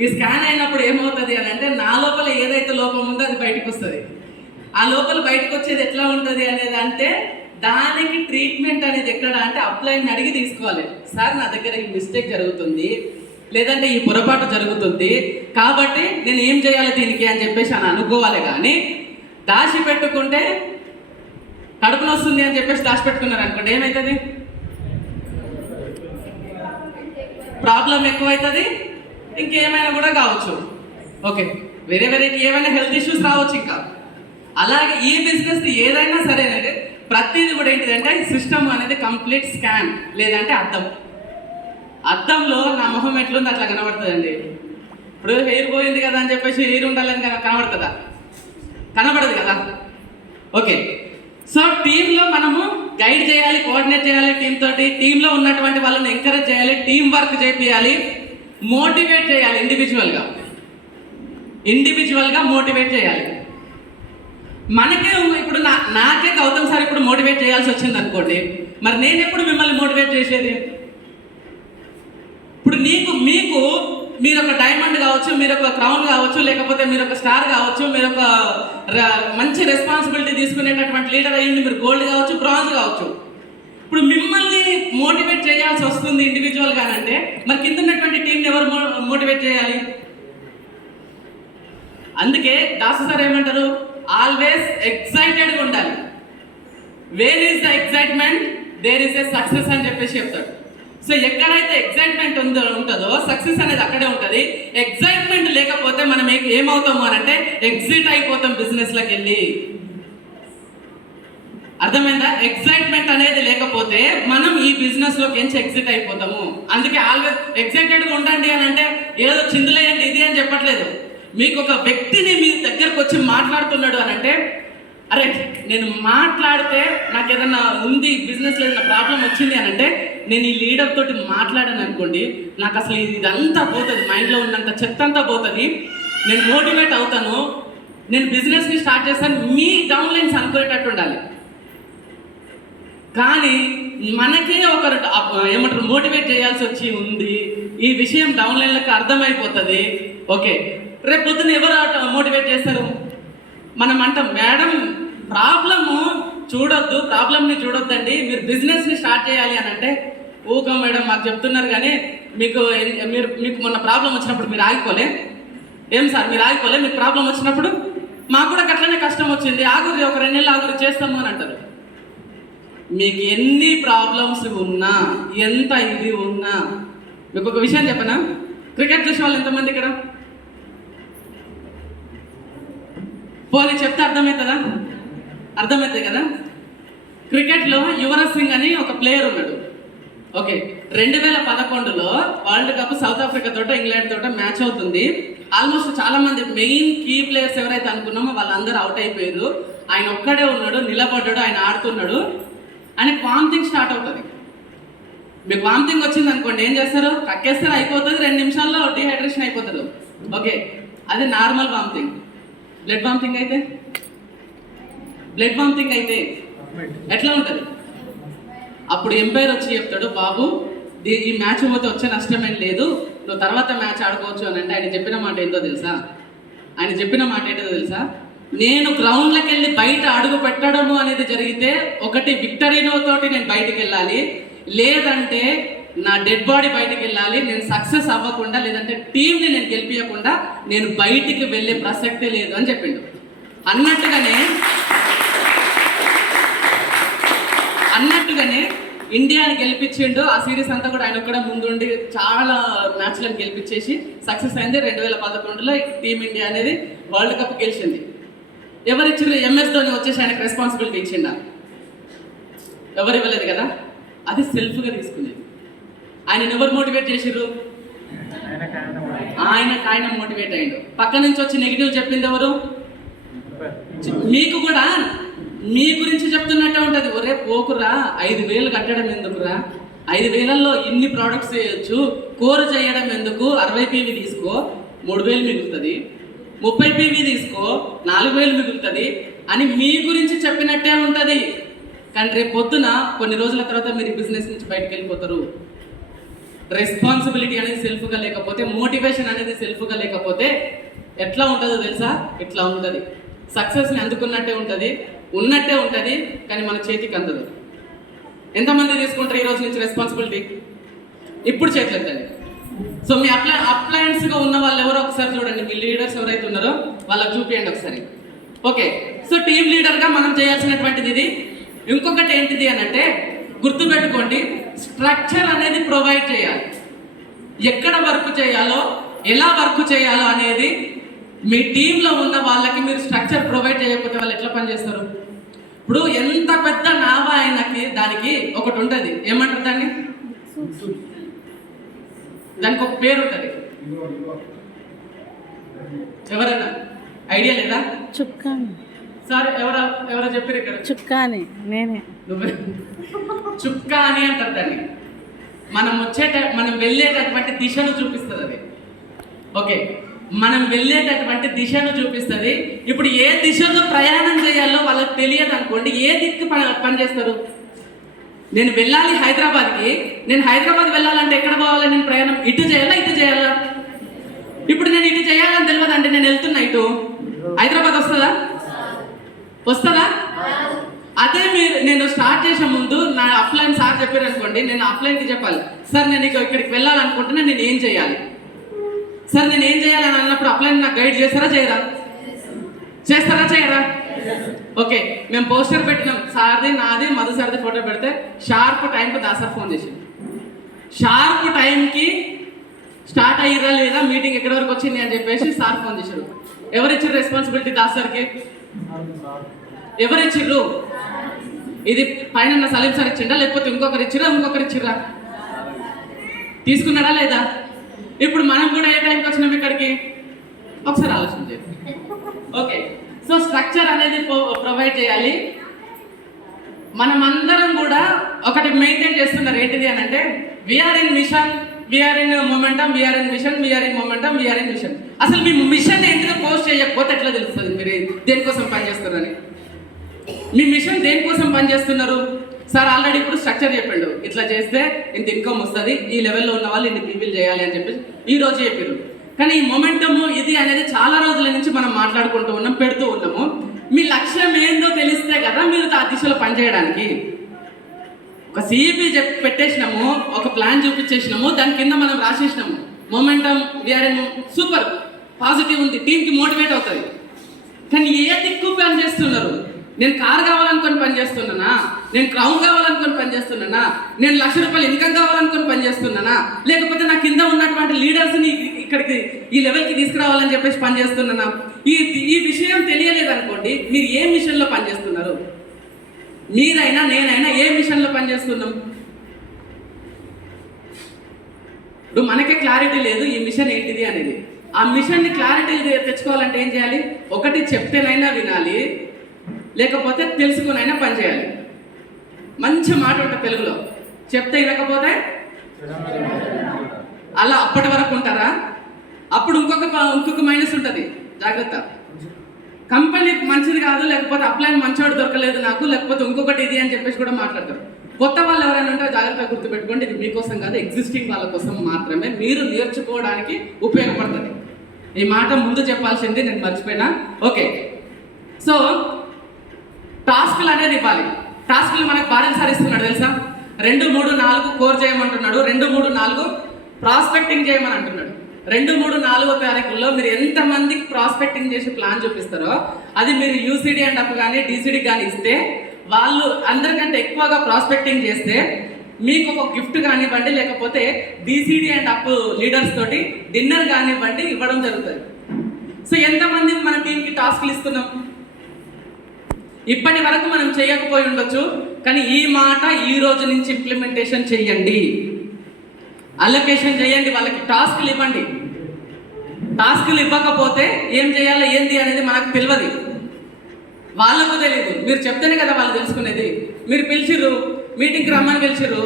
ఈ స్కాన్ అయినప్పుడు ఏమవుతుంది అని అంటే, నా లోపల ఏదైతే లోపం ఉందో అది బయటకు వస్తుంది. ఆ లోపల బయటకు వచ్చేది ఎట్లా ఉంటుంది అనేది అంటే, దానికి ట్రీట్మెంట్ అనేది ఎక్కడ అంటే అప్లైన్ అడిగి తీసుకోవాలి. సార్ నా దగ్గర ఈ మిస్టేక్ జరుగుతుంది, లేదంటే ఈ పొరపాటు జరుగుతుంది, కాబట్టి నేను ఏం చేయాలి దీనికి అని చెప్పేసి అని అనుకోవాలి. కానీ దాచిపెట్టుకుంటే, కడుపున వస్తుంది అని చెప్పేసి దాచిపెట్టుకున్నారు అనుకోండి, ఏమవుతుంది? ప్రాబ్లం ఎక్కువవుతుంది, ఇంకేమైనా కూడా కావచ్చు. ఓకే, వేరే ఏమైనా హెల్త్ ఇష్యూస్ రావచ్చు. ఇంకా అలాగే ఈ బిజినెస్ ఏదైనా సరేనండి, ప్రతిదీ కూడా ఏంటిదంటే సిస్టమ్ అనేది కంప్లీట్ స్కాన్, లేదంటే అద్దంలో నా మొహం ఎట్లుంది అట్లా కనబడుతుందండి. ఇప్పుడు హెయిర్ పోయింది కదా అని చెప్పేసి హెయిర్ ఉండాలని కనబడుతుందా? కనబడదు కదా. ఓకే, సో టీంలో మనము గైడ్ చేయాలి, కోఆర్డినేట్ చేయాలి టీం తోటి, టీంలో ఉన్నటువంటి వాళ్ళని ఎంకరేజ్ చేయాలి, టీం వర్క్ చేయాలి, మోటివేట్ చేయాలి. ఇండివిజువల్గా మోటివేట్ చేయాలి. మనకే ఇప్పుడు నాకే గౌతమ్ సార్ ఇప్పుడు మోటివేట్ చేయాల్సి వచ్చింది అనుకోండి, మరి నేను ఎప్పుడు మిమ్మల్ని మోటివేట్ చేసేది? ఇప్పుడు మీకు మీరు ఒక డైమండ్ కావచ్చు, మీరు ఒక క్రౌన్ కావచ్చు, లేకపోతే మీరు ఒక స్టార్ కావచ్చు, మీరు ఒక మంచి రెస్పాన్సిబిలిటీ తీసుకునేటటువంటి లీడర్ అయ్యింది, మీరు గోల్డ్ కావచ్చు, బ్రాంజ్ కావచ్చు. ఇప్పుడు మిమ్మల్ని మోటివేట్ చేయాల్సి వస్తుంది ఇండివిజువల్ గానంటే మరి కింద ఉన్నటువంటి టీంని ఎవరు మోటివేట్ చేయాలి? అందుకే దాసు సార్ ఏమంటారు, ఆల్వేస్ ఎక్సైటెడ్గా ఉండాలి. Where is the excitement there is a success అని చెప్పేసి చెప్తాడు. సో ఎక్కడైతే ఎక్సైట్మెంట్ ఉంటుందో సక్సెస్ అనేది అక్కడే ఉంటుంది. ఎక్సైట్మెంట్ లేకపోతే మనం ఏమవుతాము అని అంటే ఎగ్జిట్ అయిపోతాం బిజినెస్లోకి వెళ్ళి. అర్థమైందా? ఎక్సైట్మెంట్ అనేది లేకపోతే మనం ఈ బిజినెస్ లోకి నుంచి ఎగ్జిట్ అయిపోతాము. అందుకే ఆల్వేస్ ఎక్సైటెడ్గా ఉండండి అని అంటే ఏదో చిందులేయండి ఇది అని చెప్పట్లేదు. మీకు ఒక వ్యక్తిని మీ దగ్గరకు వచ్చి మాట్లాడుతున్నాడు అని అంటే, అరే నేను మాట్లాడితే నాకు ఏదన్నా ఉంది బిజినెస్లో ఏదైనా ప్రాబ్లం వచ్చింది అని అంటే నేను ఈ లీడర్ తోటి మాట్లాడాను అనుకోండి, నాకు అసలు ఇదంతా పోతుంది, మైండ్లో ఉన్నంత చెత్త అంతా పోతుంది, నేను మోటివేట్ అవుతాను, నేను బిజినెస్ని స్టార్ట్ చేస్తాను. మీ డౌన్ లైన్స్ అనుకునేటట్టు ఉండాలి. కానీ మనకే ఒకరు ఏమంటారు మోటివేట్ చేయాల్సి వచ్చి ఉంది, ఈ విషయం డౌన్లైన్లకు అర్థమైపోతుంది. ఓకే, రేపు పొద్దున్న ఎవరు మోటివేట్ చేస్తారు? మనం అంటాం, మేడం ప్రాబ్లము చూడొద్దు, ప్రాబ్లమ్ని చూడొద్దండి, మీరు బిజినెస్ని స్టార్ట్ చేయాలి అని అంటే, ఊగా మేడం మాకు చెప్తున్నారు కానీ మీకు మొన్న ప్రాబ్లం వచ్చినప్పుడు మీరు ఆగిపోలే, ఏం సార్ మీరు ఆగిపోలే, మీకు ప్రాబ్లం వచ్చినప్పుడు మాకు కూడా అట్లనే కష్టం వచ్చింది, ఆగురి ఒక 2 నెలలు ఆగురి చేస్తాము అని అంటారు. మీకు ఎన్ని ప్రాబ్లమ్స్ ఉన్నా ఎంత ఇది ఉన్నా, మీకు ఒక విషయం చెప్పనా, క్రికెట్ చూసే వాళ్ళు ఎంతమంది ఇక్కడ? పోనీ చెప్తే అర్థమవుతుందా? అర్థమవుతుంది కదా. క్రికెట్లో యువరాజ్ సింగ్ అని ఒక ప్లేయర్ ఉన్నాడు. ఓకే, 2011లో వరల్డ్ కప్ సౌత్ ఆఫ్రికా తోట ఇంగ్లాండ్ తోట మ్యాచ్ అవుతుంది. ఆల్మోస్ట్ చాలా మంది మెయిన్ కీ ప్లేయర్స్ ఎవరైతే అనుకున్నామో వాళ్ళందరూ అవుట్ అయిపోయారు. ఆయన ఒక్కడే ఉన్నాడు, నిలబడ్డాడు, ఆయన ఆడుతున్నాడు. ఆయనకు వామిటింగ్ స్టార్ట్ అవుతుంది. మీకు వామిటింగ్ వచ్చింది అనుకోండి, ఏం చేస్తారు? కక్కేస్తారు, అయిపోతుంది, 2 నిమిషాల్లో డిహైడ్రేషన్ అయిపోతారు. ఓకే, అది నార్మల్ వామిటింగ్. బ్లడ్ వామిటింగ్ అయితే ఎట్లా ఉంటుంది? అప్పుడు ఎంపైర్ వచ్చి చెప్తాడు, బాబు ఈ మ్యాచ్ పోతే వచ్చే నష్టమేం లేదు, నువ్వు తర్వాత మ్యాచ్ ఆడుకోవచ్చు అని అంటే ఆయన చెప్పిన మాట ఏంటో తెలుసా? నేను గ్రౌండ్లోకి వెళ్ళి బయట అడుగు పెట్టడము అనేది జరిగితే ఒకటి విక్టరీనో తోటి నేను బయటికి వెళ్ళాలి, లేదంటే నా డెడ్ బాడీ బయటికి వెళ్ళాలి. నేను సక్సెస్ అవ్వకుండా లేదంటే టీంని నేను గెలిపించకుండా నేను బయటికి వెళ్ళే ప్రసక్తే లేదు అని చెప్పిండు. అన్నట్టుగానే ఇండియాని గెలిపించిండు. ఆ సిరీస్ అంతా కూడా ఆయన కూడా ముందుండి చాలా మ్యాచ్లను గెలిపించేసి సక్సెస్ అయింది. 2011లో టీమిండియా అనేది వరల్డ్ కప్ గెలిచింది. ఎవరిచ్చారు? MS ధోని వచ్చేసి ఆయనకు రెస్పాన్సిబిలిటీ ఇచ్చిండా? ఎవరు ఇవ్వలేదు కదా. అది సెల్ఫ్గా తీసుకునేది. ఆయన ఎవరు మోటివేట్ చేసిర్రు? ఆయన మోటివేట్ అయ్యిండు. పక్క నుంచి వచ్చి నెగిటివ్ చెప్పింది ఎవరు? మీకు కూడా మీ గురించి చెప్తున్నట్టే ఉంటుంది. ఒరే పోకురా, 5,000 కట్టడం ఎందుకురా, 5,000లో ఇన్ని ప్రోడక్ట్స్ చేయొచ్చు, కోర్ చేయడం ఎందుకు, 60 PV తీసుకో 3,000 మిగులుతుంది, 30 PV తీసుకో 4,000 మిగులుతుంది అని మీ గురించి చెప్పినట్టే ఉంటుంది. కానీ రేపు పొద్దున కొన్ని రోజుల తర్వాత మీరు బిజినెస్ నుంచి బయటకు వెళ్ళిపోతారు. రెస్పాన్సిబిలిటీ అనేది సెల్ఫ్గా లేకపోతే, మోటివేషన్ అనేది సెల్ఫ్గా లేకపోతే ఎట్లా ఉంటుందో తెలుసా? ఇట్లా ఉంటుంది. సక్సెస్ని అందుకున్నట్టే ఉంటుంది, ఉన్నట్టే ఉంటుంది, కానీ మన చేతికి అందదు. ఎంతమంది తీసుకుంటారు ఈ రోజు నుంచి రెస్పాన్సిబిలిటీ? ఇప్పుడు చేతులు ఎత్తండి. సో మీ అప్లయన్స్గా ఉన్న వాళ్ళు ఎవరో ఒకసారి చూడండి, మీ లీడర్స్ ఎవరైతే ఉన్నారో వాళ్ళకి చూపించండి ఒకసారి. ఓకే, సో టీమ్ లీడర్గా మనం చేయాల్సినటువంటిది ఇది. ఇంకొకటి ఏంటిది అని అంటే, గుర్తుపెట్టుకోండి, స్ట్రక్చర్ అనేది ప్రొవైడ్ చేయాలి. ఎక్కడ వర్క్ చేయాలో, ఎలా వర్క్ చేయాలో అనేది మీ టీంలో ఉన్న వాళ్ళకి మీరు స్ట్రక్చర్ ప్రొవైడ్ చేయకపోతే వాళ్ళు ఎట్లా పనిచేస్తారు? ఇప్పుడు ఎంత పెద్ద నావా ఆయనకి దానికి ఒకటి ఉంటుంది, ఏమంటారు దాన్ని? దానికి ఒక పేరు ఉంటుంది. ఎవరైనా ఐడియా లేదా? చుక్కాని. సార్ ఎవరో చెప్పారు ఇక్కడ? చుక్కాని నేనే. చుక్కా అని అంటారు దాన్ని. మనం వెళ్ళేటటువంటి దిశను చూపిస్తుంది అది. ఓకే, మనం వెళ్ళేటటువంటి దిశను చూపిస్తుంది. ఇప్పుడు ఏ దిశలో ప్రయాణం చేయాలో వాళ్ళకి తెలియదు అనుకోండి, ఏ దిక్కు పనిచేస్తారు? నేను వెళ్ళాలి హైదరాబాద్కి, నేను హైదరాబాద్ వెళ్ళాలంటే ఎక్కడ పోవాలి? నేను ప్రయాణం ఇటు చేయాలా ఇటు చేయాలా? ఇప్పుడు నేను ఇటు చేయాలని తెలియదు అంటే నేను వెళ్తున్నా ఇటు, హైదరాబాద్ వస్తుందా? అదే నేను స్టార్ట్ చేసే ముందు నా అప్లైన్ సార్ చెప్పారు అనుకోండి, నేను అప్లైన్కి చెప్పాలి, సార్ నేను ఇక్కడికి వెళ్ళాలనుకుంటున్నా, నేను ఏం చేయాలి సార్, నేను ఏం చేయాలని అన్నప్పుడు అప్లైన్ నాకు గైడ్ చేస్తారా చేయరా? చేస్తారా చేయరా? ఓకే, మేము పోస్టర్ పెట్టినాం, సార్ది నాది మధు సార్ది ఫోటో పెడితే షార్ప్ టైంకి దాసార్ ఫోన్ చేసింది. షార్ప్ టైంకి స్టార్ట్ అయ్యిరా లేదా, మీటింగ్ ఎక్కడి వరకు వచ్చింది అని చెప్పేసి సార్ ఫోన్ చేశారు. ఎవరిచ్చారు రెస్పాన్సిబిలిటీ దాసార్కి? ఎవరిచ్చిర్రు? ఇది పైన సలీం సార్ ఇచ్చిండా లేకపోతే ఇంకొకరు ఇచ్చిర్రా? తీసుకున్నారా లేదా? ఇప్పుడు మనం కూడా ఏ టైంకి వచ్చినాం ఇక్కడికి? ఒకసారి ఆలోచన చేయండి. ఓకే, సో స్ట్రక్చర్ అనేది ప్రొవైడ్ చేయాలి. మనమందరం కూడా ఒకటి మెయింటైన్ చేస్తున్నారు, ఏంటిది అని అంటే we are in mission, we are in momentum, we are in mission, we are in momentum, we are in mission. అసలు మీ మిషన్ ఏంటిదో పోస్ట్ చేయకపోతే ఎట్లా తెలుస్తుంది మీరు దేనికోసం పనిచేస్తున్నారని? మీ మిషన్ దేనికోసం పనిచేస్తున్నారు? సార్ ఆల్రెడీ ఇప్పుడు స్ట్రక్చర్ చెప్పాడు, ఇట్లా చేస్తే ఇంత ఇన్కమ్ వస్తుంది, ఈ లెవెల్లో ఉన్న వాళ్ళు ఇన్ని టీవీలు చేయాలి అని చెప్పేసి ఈ రోజు చెప్పారు. కానీ ఈ మొమెంటము ఇది అనేది చాలా రోజుల నుంచి మనం మాట్లాడుకుంటూ ఉన్నాం, పెడుతూ ఉన్నాము. మీ లక్ష్యం ఏందో తెలిస్తే కదా మీరు ఆ దిశలో పనిచేయడానికి. ఒక సిఇపి పెట్టేసినాము, ఒక ప్లాన్ చూపించేసినాము, దాని కింద మనం రాసేసినాము momentum we are in super positive ఉంది, టీంకి మోటివేట్ అవుతుంది. కానీ ఏ దిక్కు పని చేస్తున్నారు? నేను కార్ కావాలనుకొని పనిచేస్తున్నానా? నేను క్రౌన్ కావాలనుకొని పనిచేస్తున్నానా? నేను ₹1,00,000 ఇన్కమ్ కావాలనుకొని పనిచేస్తున్నానా? లేకపోతే నా కింద ఉన్నటువంటి లీడర్స్ని ఇక్కడికి ఈ లెవెల్కి తీసుకురావాలని చెప్పేసి పనిచేస్తున్నానా? ఈ విషయం తెలియలేదనుకోండి, మీరు ఏ మిషన్లో పనిచేస్తున్నారు? మీరైనా నేనైనా ఏ మిషన్లో పనిచేస్తున్నాం? ఇప్పుడు మనకే క్లారిటీ లేదు ఈ మిషన్ ఏంటిది అనేది. ఆ మిషన్ని క్లారిటీ తెచ్చుకోవాలంటే ఏం చేయాలి? ఒకటి చెప్తేనైనా వినాలి, లేకపోతే తెలుసుకునైనా పని చేయాలి. మంచి మాట ఉంటుంది తెలుగులో, చెప్తే వినకపోతే అలా అప్పటి వరకు ఉంటారా? అప్పుడు ఇంకొక మైనస్ ఉంటుంది, జాగ్రత్త. కంపెనీ మంచిది కాదు, లేకపోతే అప్లైన్ మంచోడు దొరకలేదు నాకు, లేకపోతే ఇంకొకటి ఇది అని చెప్పేసి కూడా మాట్లాడతారు. కొత్త వాళ్ళు ఎవరైనా ఉంటే జాగ్రత్తగా గుర్తుపెట్టుకోండి, ఇది మీకోసం కాదు, ఎగ్జిస్టింగ్ వాళ్ళ కోసం మాత్రమే, మీరు నేర్చుకోవడానికి ఉపయోగపడుతుంది. ఈ మాట ముందు చెప్పాల్సింది నేను మర్చిపోయినా. ఓకే, సో టాస్క్లు అనేది ఇవ్వాలి. టాస్క్లు మనకు భార్యలు సార్ ఇస్తున్నాడు తెలుసా? 2, 3, 4 కోర్ చేయమంటున్నాడు, 2, 3, 4 ప్రాస్పెక్టింగ్ చేయమని అంటున్నాడు. 2, 3, 4 తారీఖుల్లో మీరు ఎంతమందికి ప్రాస్పెక్టింగ్ చేసి ప్లాన్ చూపిస్తారో అది మీరు యూసీడీ అండ్ అప్ కానీ డీసీడీ కానీ ఇస్తే, వాళ్ళు అందరికంటే ఎక్కువగా ప్రాస్పెక్టింగ్ చేస్తే మీకు ఒక గిఫ్ట్ కానివ్వండి, లేకపోతే డీసీడీ అండ్ అప్ లీడర్స్ తోటి డిన్నర్ కానివ్వండి ఇవ్వడం జరుగుతుంది. సో ఎంతమందికి మన టీంకి టాస్క్లు ఇస్తున్నాం? ఇప్పటి వరకు మనం చేయకపోయి ఉండొచ్చు, కానీ ఈ మాట ఈ రోజు నుంచి ఇంప్లిమెంటేషన్ చేయండి. అలొకేషన్ చేయండి, వాళ్ళకి టాస్క్లు ఇవ్వండి. టాస్క్లు ఇవ్వకపోతే ఏం చేయాలో ఏంది అనేది మనకు తెలియదు, వాళ్ళకు తెలియదు. మీరు చెప్తేనే కదా వాళ్ళు తెలుసుకునేది. మీరు పిలిచిర్రు, మీటింగ్కి రమ్మని పిలిచిర్రు,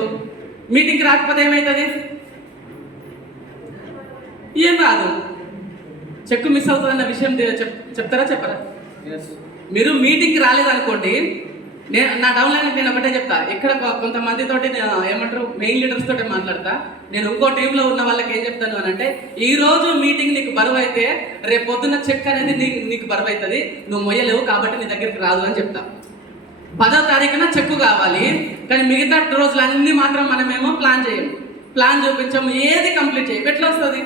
మీటింగ్కి రాకపోతే ఏమవుతుంది? ఏం కాదు, చెక్ మిస్ అవుతుందన్న విషయం చెప్తారా చెప్పరా? మీరు మీటింగ్కి రాలేదనుకోండి, నా డౌన్లైన్కి నేను ఒకటే చెప్తా, ఇక్కడ కొంతమందితోటి ఏమంటారు మెయిన్ లీడర్స్ తోటి మాట్లాడతా. నేను ఇంకో టీంలో ఉన్న వాళ్ళకి ఏం చెప్తాను అని అంటే, ఈ రోజు మీటింగ్ నీకు బరువు అయితే రేపు పొద్దున్న చెక్ అనేది నీకు బరువు అవుతుంది, నువ్వు మొయ్యలేవు కాబట్టి నీ దగ్గరికి రాదు అని చెప్తా. 10వ తారీఖున చెక్కు కావాలి, కానీ మిగతా రోజులన్నీ మాత్రం మనమేమో ప్లాన్ చేయము, ప్లాన్ చూపించాము, ఏది కంప్లీట్ చేయం. ఎట్లా వస్తుంది?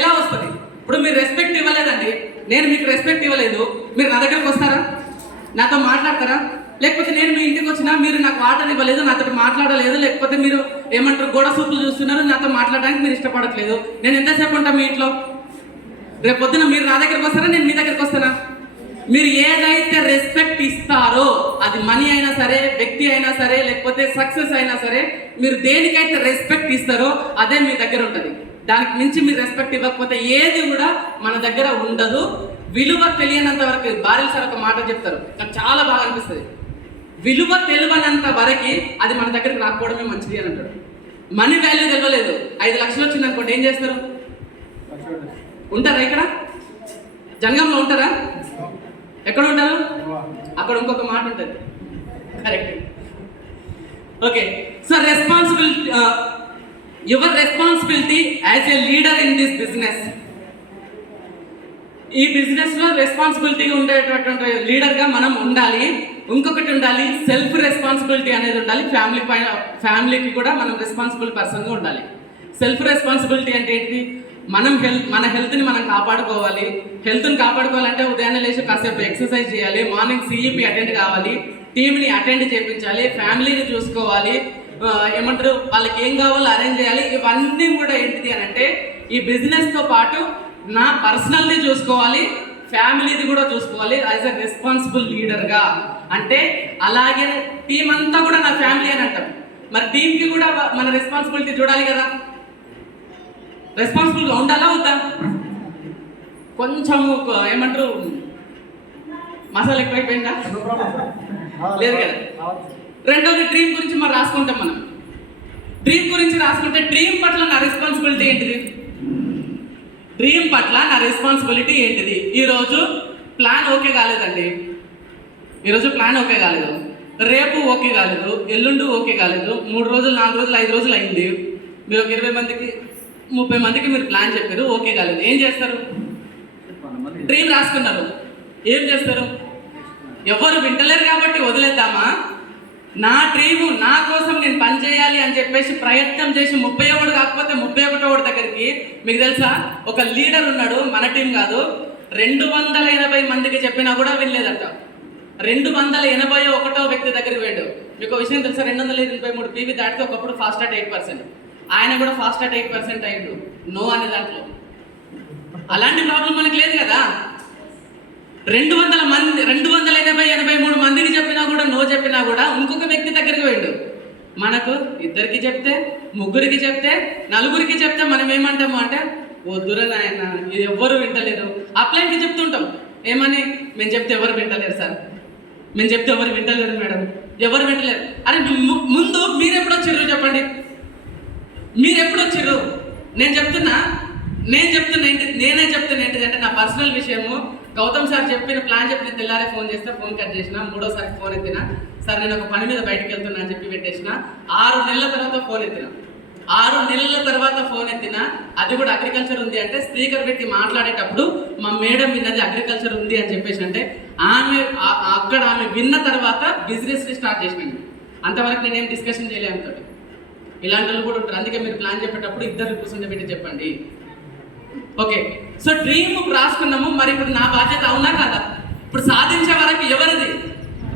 ఎలా వస్తుంది? ఇప్పుడు మీరు రెస్పెక్ట్ ఇవ్వలేదండి, నేను మీకు రెస్పెక్ట్ ఇవ్వలేదు, మీరు నా దగ్గరకు వస్తారా? నాతో మాట్లాడతారా? లేకపోతే నేను మీ ఇంటికి వచ్చినా మీరు నాకు వాటర్ ఇవ్వలేదు, నాతో మాట్లాడలేదు, లేకపోతే మీరు ఏమంటారు గోడ సూపులు చూస్తున్నారు, నాతో మాట్లాడడానికి మీరు ఇష్టపడట్లేదు, నేను ఎంతసేపు ఉంటా మీ ఇంట్లో? రేపు పొద్దున మీరు నా దగ్గరకు వస్తారా, నేను మీ దగ్గరికి వస్తానా? మీరు ఏదైతే రెస్పెక్ట్ ఇస్తారో, అది మనీ అయినా సరే, వ్యక్తి అయినా సరే, లేకపోతే సక్సెస్ అయినా సరే, మీరు దేనికైతే రెస్పెక్ట్ ఇస్తారో అదే మీ దగ్గర ఉంటుంది. దానికి మించి మీరు రెస్పెక్ట్ ఇవ్వకపోతే ఏది కూడా మన దగ్గర ఉండదు. విలువ తెలియనంత వరకు, భార్యలు సార్ ఒక మాట చెప్తారు, నాకు చాలా బాగా అనిపిస్తుంది, విలువ తెలియనంత వరకు అది మన దగ్గరికి రాకపోవడమే మంచిది అని అంటాడు. మనీ వాల్యూ తెలియలేదు, 5 లక్షలు వచ్చింది అనుకోండి, ఏం చేస్తారు? ఉంటారా? ఇక్కడ జంగంలో ఉంటారా? ఎక్కడ ఉంటారు? అక్కడ ఇంకొక మాట ఉంటుంది, correct. Okay, so responsibility, your responsibility as a leader in this business. ఈ బిజినెస్లో రెస్పాన్సిబిలిటీగా ఉండేటటువంటి లీడర్గా మనం ఉండాలి. ఇంకొకటి ఉండాలి, సెల్ఫ్ రెస్పాన్సిబిలిటీ అనేది ఉండాలి. ఫ్యామిలీకి కూడా మనం రెస్పాన్సిబుల్ పర్సన్గా ఉండాలి. సెల్ఫ్ రెస్పాన్సిబిలిటీ అంటే ఏంటి? మన హెల్త్ని మనం కాపాడుకోవాలి. హెల్త్ని కాపాడుకోవాలంటే ఉదయాన్నే లేచి కాసేపు ఎక్సర్సైజ్ చేయాలి, మార్నింగ్ సిఈపి అటెండ్ కావాలి, టీంని అటెండ్ చేయించాలి, ఫ్యామిలీని చూసుకోవాలి, ఏమంటారు వాళ్ళకి ఏం కావాలో అరేంజ్ చేయాలి. ఇవన్నీ కూడా ఏంటిది అని అంటే ఈ బిజినెస్తో పాటు నా పర్సనల్ని చూసుకోవాలి, ఫ్యామిలీది కూడా చూసుకోవాలి యాజ్ అ రెస్పాన్సిబుల్ లీడర్గా. అంటే అలాగే టీం అంతా కూడా నా ఫ్యామిలీ అని అంటాం. మరి టీంకి కూడా మన రెస్పాన్సిబిలిటీ చూడాలి కదా, రెస్పాన్సిబుల్గా ఉండాలా వద్దా? కొంచెము ఏమంటారు మసాలా ఎక్కువైపోయిందా? లేదు కదా. రెండోది డ్రీమ్ గురించి మరి రాసుకుంటాం మనం. డ్రీమ్ గురించి రాసుకుంటే డ్రీమ్ పట్ల నా రెస్పాన్సిబిలిటీ ఏంటిది? డ్రీమ్ పట్ల నా రెస్పాన్సిబిలిటీ ఏంటిది? ఈరోజు ప్లాన్ ఓకే కాలేదండి, ఈరోజు ప్లాన్ ఓకే కాలేదు, రేపు ఓకే కాలేదు, ఎల్లుండి ఓకే కాలేదు, 3 రోజులు 4 రోజులు 5 రోజులు అయింది, మీరు ఒక 20 మందికి 30 మందికి మీరు ప్లాన్ చెప్పారు, ఓకే కాలేదు. ఏం చేస్తారు? డ్రీమ్ రాసుకున్నారు, ఏం చేస్తారు? ఎవరు వింటలేరు కాబట్టి వదిలేద్దామా? నా డ్రీము నా కోసం నేను పని చేయాలి అని చెప్పేసి ప్రయత్నం చేసి 31 కాకపోతే 31 దగ్గరికి, మీకు తెలుసా ఒక లీడర్ ఉన్నాడు, మన టీం కాదు, 280 మందికి చెప్పినా కూడా వినలేదట. 281వ వ్యక్తి దగ్గరికి వెళ్ళాడు. మీకు విషయం తెలుసా? 283 పీవీ దాటితే ఒకప్పుడు ఫాస్ట్ అట్ 8%, ఆయన కూడా ఫాస్ట్ అట్ 8% అయ్యిండు నో అనే దాంట్లో. అలాంటి ప్రాబ్లం మనకి లేదు కదా. 283 మందికి చెప్పినా కూడా నో చెప్పినా కూడా ఇంకొక వ్యక్తి దగ్గరికి పోయిండు. మనకు 2కి చెప్తే, 3కి చెప్తే, 4కి చెప్తే మనం ఏమంటాము అంటే వద్దురా నాయన ఇది ఎవ్వరు వింటలేరు. అప్లైన్కి చెప్తుంటాం ఏమని? మేము చెప్తే ఎవరు వింటలేరు సార్, మేము చెప్తే ఎవరు వింటలేరు మేడం, ఎవరు వింటలేరు. అరే ముందు మీరు ఎప్పుడు వచ్చిర్రు చెప్పండి, మీరు ఎప్పుడు వచ్చిర్రు? నేనే చెప్తున్నా ఏంటిది అంటే నా పర్సనల్ విషయము. గౌతమ్ సార్ చెప్పిన ప్లాన్ చెప్పిన తెల్లారే ఫోన్ చేస్తే ఫోన్ కట్ చేసిన, 3వసారి ఫోన్ ఎత్తిన, సార్ నేను ఒక పని మీద బయటకు వెళ్తున్నా అని చెప్పి పెట్టేసిన. 6 నెలల తర్వాత ఫోన్ ఎత్తిన, 6 నెలల తర్వాత ఫోన్ ఎత్తిన, అది కూడా అగ్రికల్చర్ ఉంది అంటే స్పీకర్ పెట్టి మాట్లాడేటప్పుడు మా మేడం విన్నది అగ్రికల్చర్ ఉంది అని చెప్పేసి అంటే ఆమె విన్న తర్వాత బిజినెస్ని స్టార్ట్ చేసినాను. అంతవరకు నేనేం డిస్కషన్ చేయలే ఆమెతో. ఇలాంటి వాళ్ళు కూడా ఉంటారు. అందుకే మీరు ప్లాన్ చెప్పేటప్పుడు 2 కూర్చొని చెప్పండి. ఓకే, సో డ్రీమ్ రాసుకున్నాము. మరి ఇప్పుడు నా బాధ్యత అవునా కాదా? ఇప్పుడు సాధించే వరకు ఎవరిది?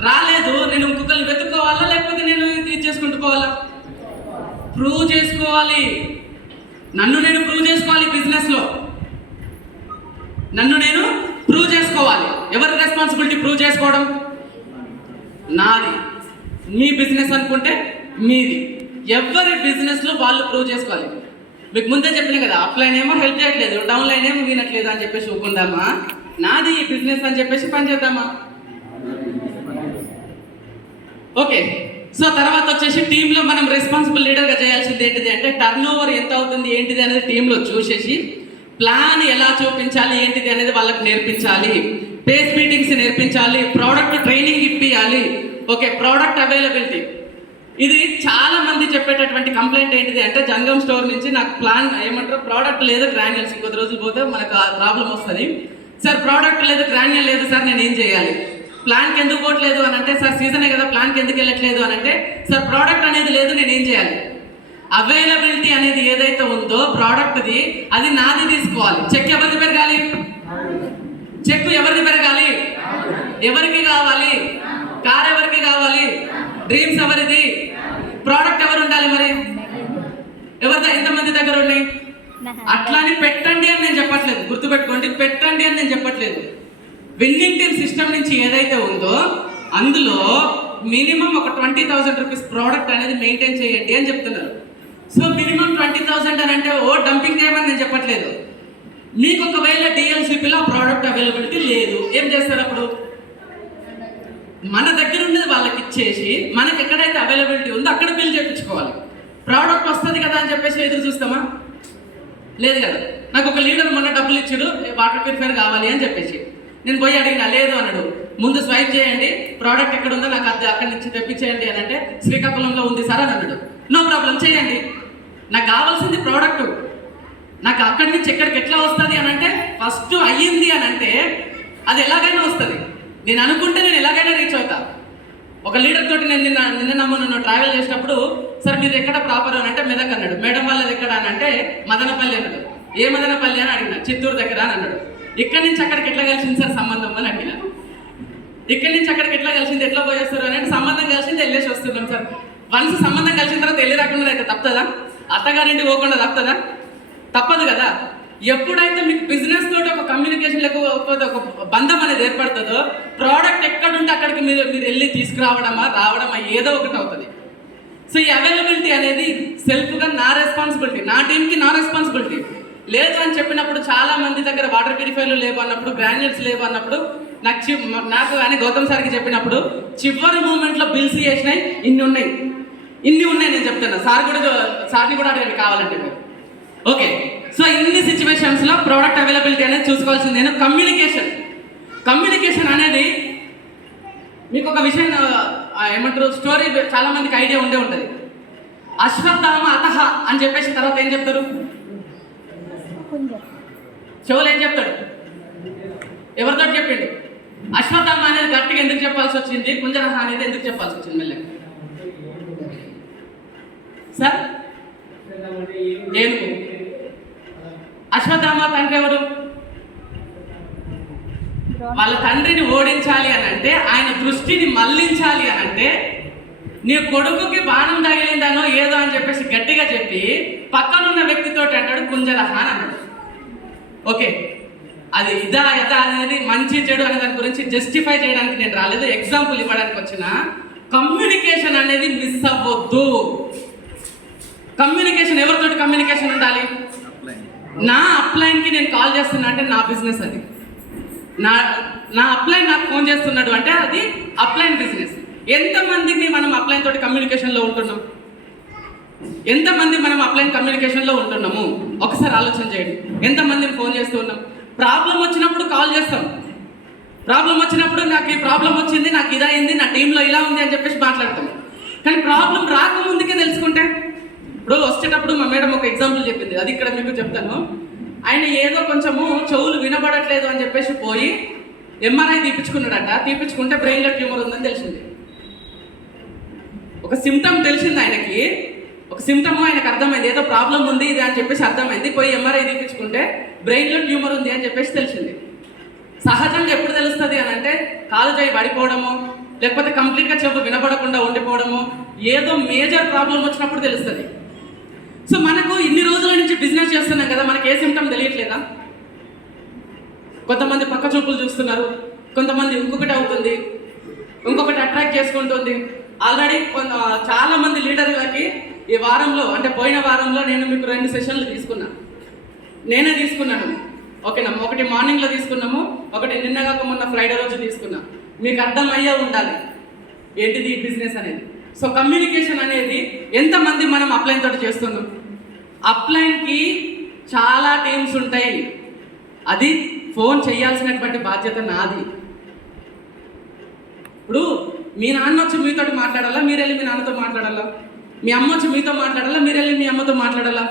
రాలేదు, నేను ఇంకొకరిని వెతుక్కోవాలా లేకపోతే నేను ఇది చేసుకుంటూ పోవాలా? ప్రూవ్ చేసుకోవాలి, నన్ను నేను ప్రూవ్ చేసుకోవాలి. బిజినెస్లో నన్ను నేను ప్రూవ్ చేసుకోవాలి. ఎవరి రెస్పాన్సిబిలిటీ ప్రూవ్ చేసుకోవడం? నాది. మీ బిజినెస్ అనుకుంటే మీది. ఎవరి బిజినెస్లో వాళ్ళు ప్రూవ్ చేసుకోవాలి. మీకు ముందే చెప్పిన కదా, అప్లైన్ ఏమో హెల్ప్ చేయట్లేదు, డౌన్లైన్ ఏమో వినట్లేదు అని చెప్పేసి ఊకుందామా? నాది ఈ బిజినెస్ అని చెప్పేసి పని చేద్దామా? ఓకే, సో తర్వాత వచ్చేసి టీంలో మనం రెస్పాన్సిబుల్ లీడర్గా చేయాల్సింది ఏంటిది అంటే టర్న్ ఓవర్ ఎంత అవుతుంది ఏంటిది అనేది టీంలో చూసేసి ప్లాన్ ఎలా చూపించాలి ఏంటిది అనేది వాళ్ళకి నేర్పించాలి, పేస్ మీటింగ్స్ నేర్పించాలి, ప్రోడక్ట్ ట్రైనింగ్ ఇప్పియాలి. ఓకే, ప్రోడక్ట్ అవైలబిలిటీ. ఇది చాలా మంది చెప్పేటటువంటి కంప్లైంట్ ఏంటిది అంటే జంగం స్టోర్ నుంచి నాకు ప్లాన్ ఏమంటారు ప్రోడక్ట్ లేదు గ్రాన్యుల్స్, ఇంకొద్ది రోజులు పోతే మనకు ప్రాబ్లం వస్తుంది. సార్ ప్రోడక్ట్ లేదు, గ్రాన్యుల్ లేదు సార్, నేను ఏం చేయాలి? ప్లాన్కి ఎందుకు పోవట్లేదు అని అంటే సార్ సీజనే కదా, ప్లాన్కి ఎందుకు వెళ్ళట్లేదు అని అంటే సార్ ప్రోడక్ట్ అనేది లేదు, నేను ఏం చేయాలి? అవైలబిలిటీ అనేది ఏదైతే ఉందో ప్రోడక్ట్ది అది నాది తీసుకోవాలి. చెక్ ఎవరిది పెరగాలి? చెక్ ఎవరిది పెరగాలి? ఎవరికి కావాలి? కార్ ఎవరికి కావాలి? డ్రీమ్స్ ఎవరిది? ప్రోడక్ట్ ఎవరు ఉండాలి? మరి ఎవరిదా? ఎంతమంది దగ్గర ఉన్నాయి? అట్లాని పెట్టండి అని నేను చెప్పట్లేదు, గుర్తుపెట్టుకోండి, పెట్టండి అని నేను చెప్పట్లేదు. విన్నింగ్ టీమ్ సిస్టమ్ నుంచి ఏదైతే ఉందో అందులో మినిమం ఒక 20,000 రూపీస్ ప్రోడక్ట్ అనేది మెయింటైన్ చేయండి అని చెప్తున్నారు. సో మినిమం 20,000 అని అంటే ఓ డంపింగ్ చేయమని నేను చెప్పట్లేదు. మీకు ఒకవేళ డిఎల్సిపిలో ప్రోడక్ట్ అవైలబిలిటీ లేదు, ఏం చేస్తారు అప్పుడు? మన దగ్గర ఉన్నది వాళ్ళకి ఇచ్చేసి మనకి ఎక్కడైతే అవైలబిలిటీ ఉందో అక్కడ బిల్ చేయించుకోవాలి. ప్రోడక్ట్ వస్తుంది కదా అని చెప్పేసి ఎదురు చూస్తామా? లేదు కదా. నాకు ఒక లీడర్ మొన్న డబ్బులు ఇచ్చాడు, వాటర్ ప్యూరిఫైర్ కావాలి అని చెప్పేసి నేను పోయి అడిగినా, లేదు అన్నాడు. ముందు స్వైప్ చేయండి, ప్రోడక్ట్ ఎక్కడ ఉందో నాకు అది అక్కడి నుంచి తెప్పించేయండి అని అంటే శ్రీకాకుళంలో ఉంది సార్ అని అన్నాడు. నో ప్రాబ్లం, చేయండి. నాకు కావాల్సింది ప్రోడక్ట్, నాకు అక్కడి నుంచి ఎక్కడికి ఎట్లా వస్తుంది అని అంటే ఫస్ట్ అయ్యింది అని అంటే అది ఎలాగైనా వస్తుంది. నేను అనుకుంటే నేను ఎలాగైనా రీచ్ అవుతా. ఒక లీడర్ తోటి నేను నిన్న మొన్న ట్రావెల్ చేసినప్పుడు సార్ మీరు ఎక్కడ ప్రాపర్ అని అంటే మెదక్ అన్నాడు. మేడం వాళ్ళది ఎక్కడ అని అంటే మదనపల్లి అన్నాడు. ఏ మదనపల్లి అని అడిగిన, చిత్తూరు దగ్గర అని అన్నాడు. ఇక్కడి నుంచి అక్కడికి ఎట్లా కలిసింది సార్ సంబంధం అని అడిగిన. ఇక్కడి నుంచి అక్కడికి ఎట్లా కలిసింది, ఎట్లా పోయేస్తారు అని అంటే సంబంధం కలిసింది వెళ్ళేసి వస్తున్నాం సార్. వన్స్ సంబంధం కలిసిన తర్వాత వెళ్ళి రాకుండా అయితే తప్పుతుందా? అత్తగారింటి పోకుండా తప్పుతుందా? తప్పదు కదా. ఎప్పుడైతే మీకు బిజినెస్ తోటి ఒక కమ్యూనికేషన్ లేకపోతే ఒక బంధం అనేది ఏర్పడుతుందో ప్రోడక్ట్ ఎక్కడుంటే అక్కడికి మీరు వెళ్ళి తీసుకురావడమా రావడమా ఏదో ఒకటి అవుతుంది. సో ఈ అవైలబిలిటీ అనేది సెల్ఫ్గా నా రెస్పాన్సిబిలిటీ, నా టీంకి నా రెస్పాన్సిబిలిటీ. లేదు అని చెప్పినప్పుడు చాలా మంది దగ్గర వాటర్ ప్యూరిఫైర్లు లేవు అన్నప్పుడు, గ్రాన్యుల్స్ లేవు అన్నప్పుడు నాకు కానీ గౌతమ్ సార్కి చెప్పినప్పుడు చివరి మూమెంట్లో బిల్స్ చేసినాయి ఇన్ని ఉన్నాయి నేను చెప్తాను. సార్ని కూడా అడగండి కావాలంటే మీరు. ఓకే, సో ఇన్ని సిచ్యువేషన్స్లో ప్రోడక్ట్ అవైలబిలిటీ అనేది చూసుకోవాల్సింది. నేను కమ్యూనికేషన్ అనేది మీకు ఒక విషయం ఏమంటారు, స్టోరీ చాలా మందికి ఐడియా ఉండే ఉంటుంది. అశ్వత్థామ అతహ అని చెప్పేసి తర్వాత ఏం చెప్తారు, చెవులు ఏం చెప్తాడు, ఎవరితో చెప్పిండు? అశ్వత్థామ అనేది గట్టిగా ఎందుకు చెప్పాల్సి వచ్చింది, కుంజరహ అనేది ఎందుకు చెప్పాల్సి వచ్చింది మెల్లగా సార్? ఏనుగు. అశ్వత్థామ తండ్రి ఎవరు? వాళ్ళ తండ్రిని ఓడించాలి అని అంటే, ఆయన దృష్టిని మళ్లించాలి అని అంటే, నీ కొడుకుకి బాణం తగిలిందనో ఏదో అని చెప్పేసి గట్టిగా చెప్పి పక్కనున్న వ్యక్తితో అంటాడు కుంజరహ అని అన్నాడు. ఓకే, అది ఇదా అనేది మంచి చెడు అనే దాని గురించి జస్టిఫై చేయడానికి నేను రాలేదు, ఎగ్జాంపుల్ ఇవ్వడానికి వచ్చిన. కమ్యూనికేషన్ అనేది మిస్ అవ్వద్దు. కమ్యూనికేషన్ ఎవరితోటి కమ్యూనికేషన్ ఉండాలి? నా అప్లైన్కి నేను కాల్ చేస్తున్నా అంటే నా బిజినెస్ అది. నా అప్లైన్ నాకు ఫోన్ చేస్తున్నాడు అంటే అది అప్లైన్ బిజినెస్. ఎంతమందిని మనం అప్లైన్ తోటి కమ్యూనికేషన్లో ఉంటున్నాం? ఎంతమంది మనం అప్లైన్ కమ్యూనికేషన్లో ఉంటున్నాము ఒకసారి ఆలోచన చేయండి. ఎంతమందిని ఫోన్ చేస్తూ ఉన్నాం? ప్రాబ్లం వచ్చినప్పుడు కాల్ చేస్తాం. ప్రాబ్లం వచ్చినప్పుడు నాకు ఈ ప్రాబ్లం వచ్చింది, నాకు ఇదైంది, నా టీంలో ఇలా ఉంది అని చెప్పేసి మాట్లాడతాం. కానీ ప్రాబ్లం రాకముందుకే తెలుసుకుంటే, ఇప్పుడు వచ్చేటప్పుడు మా మేడం ఒక ఎగ్జాంపుల్ చెప్పింది, అది ఇక్కడ మీకు చెప్తాను. ఆయన ఏదో కొంచెము చెవులు వినబడట్లేదు అని చెప్పేసి పోయి ఎంఆర్ఐ తీపించుకున్నాడట. తీపించుకుంటే బ్రెయిన్లో ట్యూమర్ ఉందని తెలిసింది. ఒక సిమ్టమ్ తెలిసింది ఆయనకి, ఒక సిమ్టమ్ ఆయనకు అర్థమైంది, ఏదో ప్రాబ్లం ఉంది ఇది అని చెప్పేసి అర్థమైంది. పోయి ఎంఆర్ఐ తీపించుకుంటే బ్రెయిన్లో ట్యూమర్ ఉంది అని చెప్పేసి తెలిసింది. సహజంగా ఎప్పుడు తెలుస్తుంది అని అంటే, కాలు చేయి పడిపోవడము, లేకపోతే కంప్లీట్గా చెవు వినపడకుండా ఉండిపోవడము, ఏదో మేజర్ ప్రాబ్లం వచ్చినప్పుడు తెలుస్తుంది. సో మనకు ఇన్ని రోజుల నుంచి బిజినెస్ చేస్తున్నాం కదా, మనకి ఏ సిమ్టమ్ తెలియట్లేదా? కొంతమంది పక్క చూపులు చూస్తున్నారు, కొంతమంది ఇంకొకటి అవుతుంది, ఇంకొకటి అట్రాక్ట్ చేసుకుంటుంది. ఆల్రెడీ చాలా మంది లీడర్లకి ఈ వారంలో అంటే పోయిన వారంలో నేను మీకు 2 సెషన్లు నేనే తీసుకున్నాను. ఓకేనా, ఒకటి మార్నింగ్లో తీసుకున్నాము, ఒకటి నిన్నగాక మొన్న ఫ్రైడే రోజు తీసుకున్నా. మీకు అర్థమయ్యే ఉండాలి ఏంటిది ఈ బిజినెస్ అనేది. సో కమ్యూనికేషన్ అనేది ఎంతమంది మనం అప్లైన్ తోటి చేస్తున్నాం? అప్లైన్కి చాలా టీమ్స్ ఉంటాయి, అది ఫోన్ చేయాల్సినటువంటి బాధ్యత నాది. ఇప్పుడు మీ నాన్న వచ్చి మీతో మాట్లాడాలా, మీరు వెళ్ళి మీ నాన్నతో మాట్లాడాలా? మీ అమ్మ వచ్చి మీతో మాట్లాడాలా, మీరు వెళ్ళి మీ అమ్మతో మాట్లాడాలా?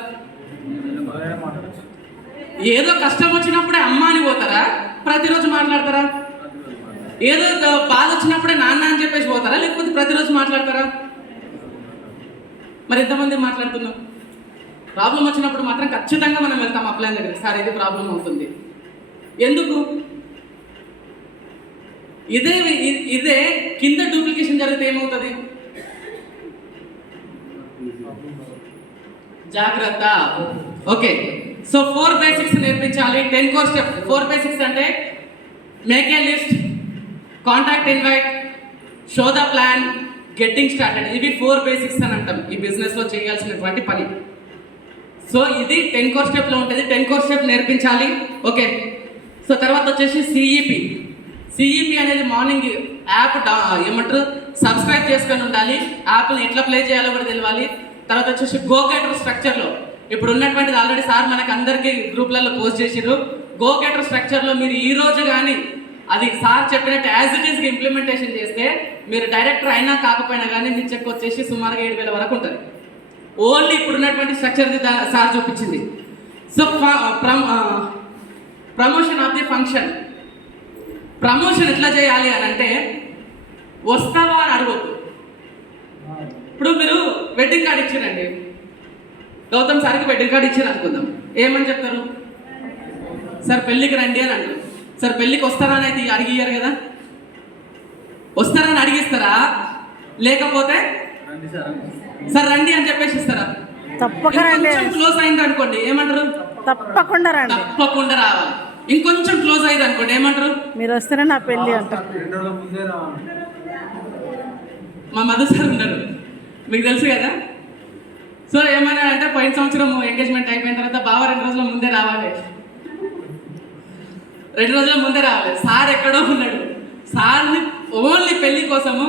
ఏదో కష్టం వచ్చినప్పుడే అమ్మ అని పోతారా? ప్రతిరోజు మాట్లాడతారా? ఏదో బాధ వచ్చినప్పుడే నాన్న అని చెప్పేసి పోతారా, లేకపోతే ప్రతిరోజు మాట్లాడతారా? మరి ఎంతమంది మాట్లాడుతున్నాం? ప్రాబ్లం వచ్చినప్పుడు మాత్రం ఖచ్చితంగా మనం వెళ్తాం అప్లైన్ దగ్గర, సార్ ఇది ప్రాబ్లం అవుతుంది. ఎందుకు? ఇదే కింద డూప్లికేషన్ జరిగితే ఏమవుతుంది? జాగ్రత్త. ఓకే, సో 4 బేసిక్స్ నేర్పించాలి. 10 కోర్ స్టెప్. 4 బేసిక్స్ అంటే make a list, contact invite, show the plan, getting started. ఇవి 4 బేసిక్స్ అని అంటాం ఈ బిజినెస్లో చేయాల్సినటువంటి పని. సో ఇది 10 కోర్ స్టెప్లో ఉంటుంది. 10 కోర్ స్టెప్ నేర్పించాలి. ఓకే, సో తర్వాత వచ్చేసి సిఈపి అనేది మార్నింగ్ యాప్ ఏమంటారు సబ్స్క్రైబ్ చేసుకొని ఉండాలి. యాప్ని ఎట్లా ప్లే చేయాలో కూడా తెలియాలి. తర్వాత వచ్చేసి గో గెటర్ స్ట్రక్చర్లో ఇప్పుడు ఉన్నటువంటిది ఆల్రెడీ సార్ మనకు అందరికీ గ్రూప్లలో పోస్ట్ చేసిర్రు. గో గెటర్ స్ట్రక్చర్లో మీరు ఈ రోజు కానీ అది సార్ చెప్పినట్టు యాజ్ ఇట్ ఈస్గా ఇంప్లిమెంటేషన్ చేస్తే మీరు డైరెక్టర్ అయినా కాకపోయినా కానీ మీ చెక్ వచ్చేసి సుమారుగా 7,000 వరకు ఉంటుంది. ఓన్లీ ఇప్పుడు ఉన్నటువంటి స్ట్రక్చర్ది సార్ చూపించింది. So promotion of the function. Promotion ఎట్లా చేయాలి అని అంటే వస్తావా అని అడగొద్దు. ఇప్పుడు మీరు వెడ్డింగ్ కార్డ్ ఇచ్చారండి, గౌతమ్ సార్కి వెడ్డింగ్ కార్డ్ ఇచ్చారు అనుకుందాం, ఏమని చెప్తారు? సార్ పెళ్ళికి రండి అని అంటారు. సార్ పెళ్ళికి వస్తారా అని అయితే అడిగియ్యారు కదా, వస్తారా అని అడిగిస్తారా? లేకపోతే రండి సార్ సార్ రండి అని చెప్పేసి ఇస్తారా? తప్పక రండి. కొంచెం క్లోజ్ అయింది అనుకోండి ఏమంటారు? తప్పకుండా రండి. తప్పకుండా రావాలి. ఇంకొంచెం క్లోజ్ అయింది అనుకోండి ఏమంటారు? మీరు వస్తేనే నా పెళ్ళి అంటారు. 2 రోజుల ముందే రావాలి. మా మధు సార్ ఉన్నారు, మీకు తెలుసు కదా. సో ఏమన్నా అంటే పోయిన సంవత్సరం ఎంగేజ్మెంట్ అయిపోయిన తర్వాత బావ 2 రోజుల ముందే రావాలి, 2 రోజుల ముందే రావాలి. సార్ ఎక్కడో ఉన్నాడు. సార్ని ఓన్లీ పెళ్లి కోసము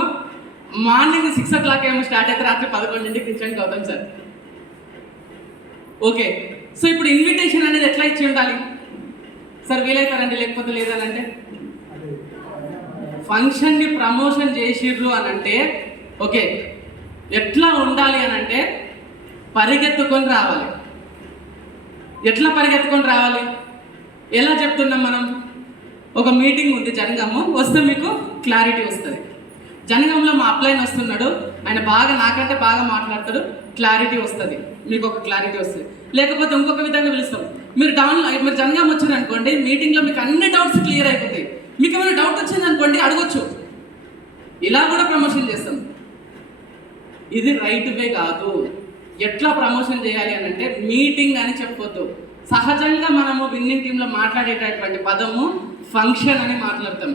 మార్నింగ్ 6 o'clock ఏమో స్టార్ట్ అయితే రాత్రి 11ంటికి రీచ్ అవుతాం సార్. ఓకే, సో ఇప్పుడు ఇన్విటేషన్ అనేది ఎట్లా ఇచ్చి ఉండాలి? సార్ వీలైతారండి లేకపోతే లేదని అంటే, ఫంక్షన్ని ప్రమోషన్ చేసిర్రు అని అంటే ఓకే, ఎట్లా ఉండాలి అని అంటే పరిగెత్తుకొని రావాలి. ఎట్లా పరిగెత్తుకొని రావాలి? ఎలా చెప్తున్నాం మనం? ఒక మీటింగ్ ఉంది జనగము, వస్తే మీకు క్లారిటీ వస్తుంది. జనగంలో మా అప్లైన్ వస్తున్నాడు, ఆయన బాగా నాకంటే బాగా మాట్లాడతాడు, క్లారిటీ వస్తుంది, మీకు ఒక క్లారిటీ వస్తుంది. లేకపోతే ఇంకొక విధంగా పిలుస్తాం, మీరు జనగం వచ్చారు అనుకోండి, మీటింగ్లో మీకు అన్ని డౌట్స్ క్లియర్ అయిపోతాయి. మీకు ఏమైనా డౌట్ వచ్చింది అనుకోండి అడగొచ్చు, ఇలా కూడా ప్రమోషన్ చేస్తాం. ఇది రైట్ వే కాదు. ఎట్లా ప్రమోషన్ చేయాలి అని అంటే మీటింగ్ అని చెప్పొద్దు. సహజంగా మనము విన్నింగ్ టీంలో మాట్లాడేటటువంటి పదము ఫంక్షన్ అని మాట్లాడతాం.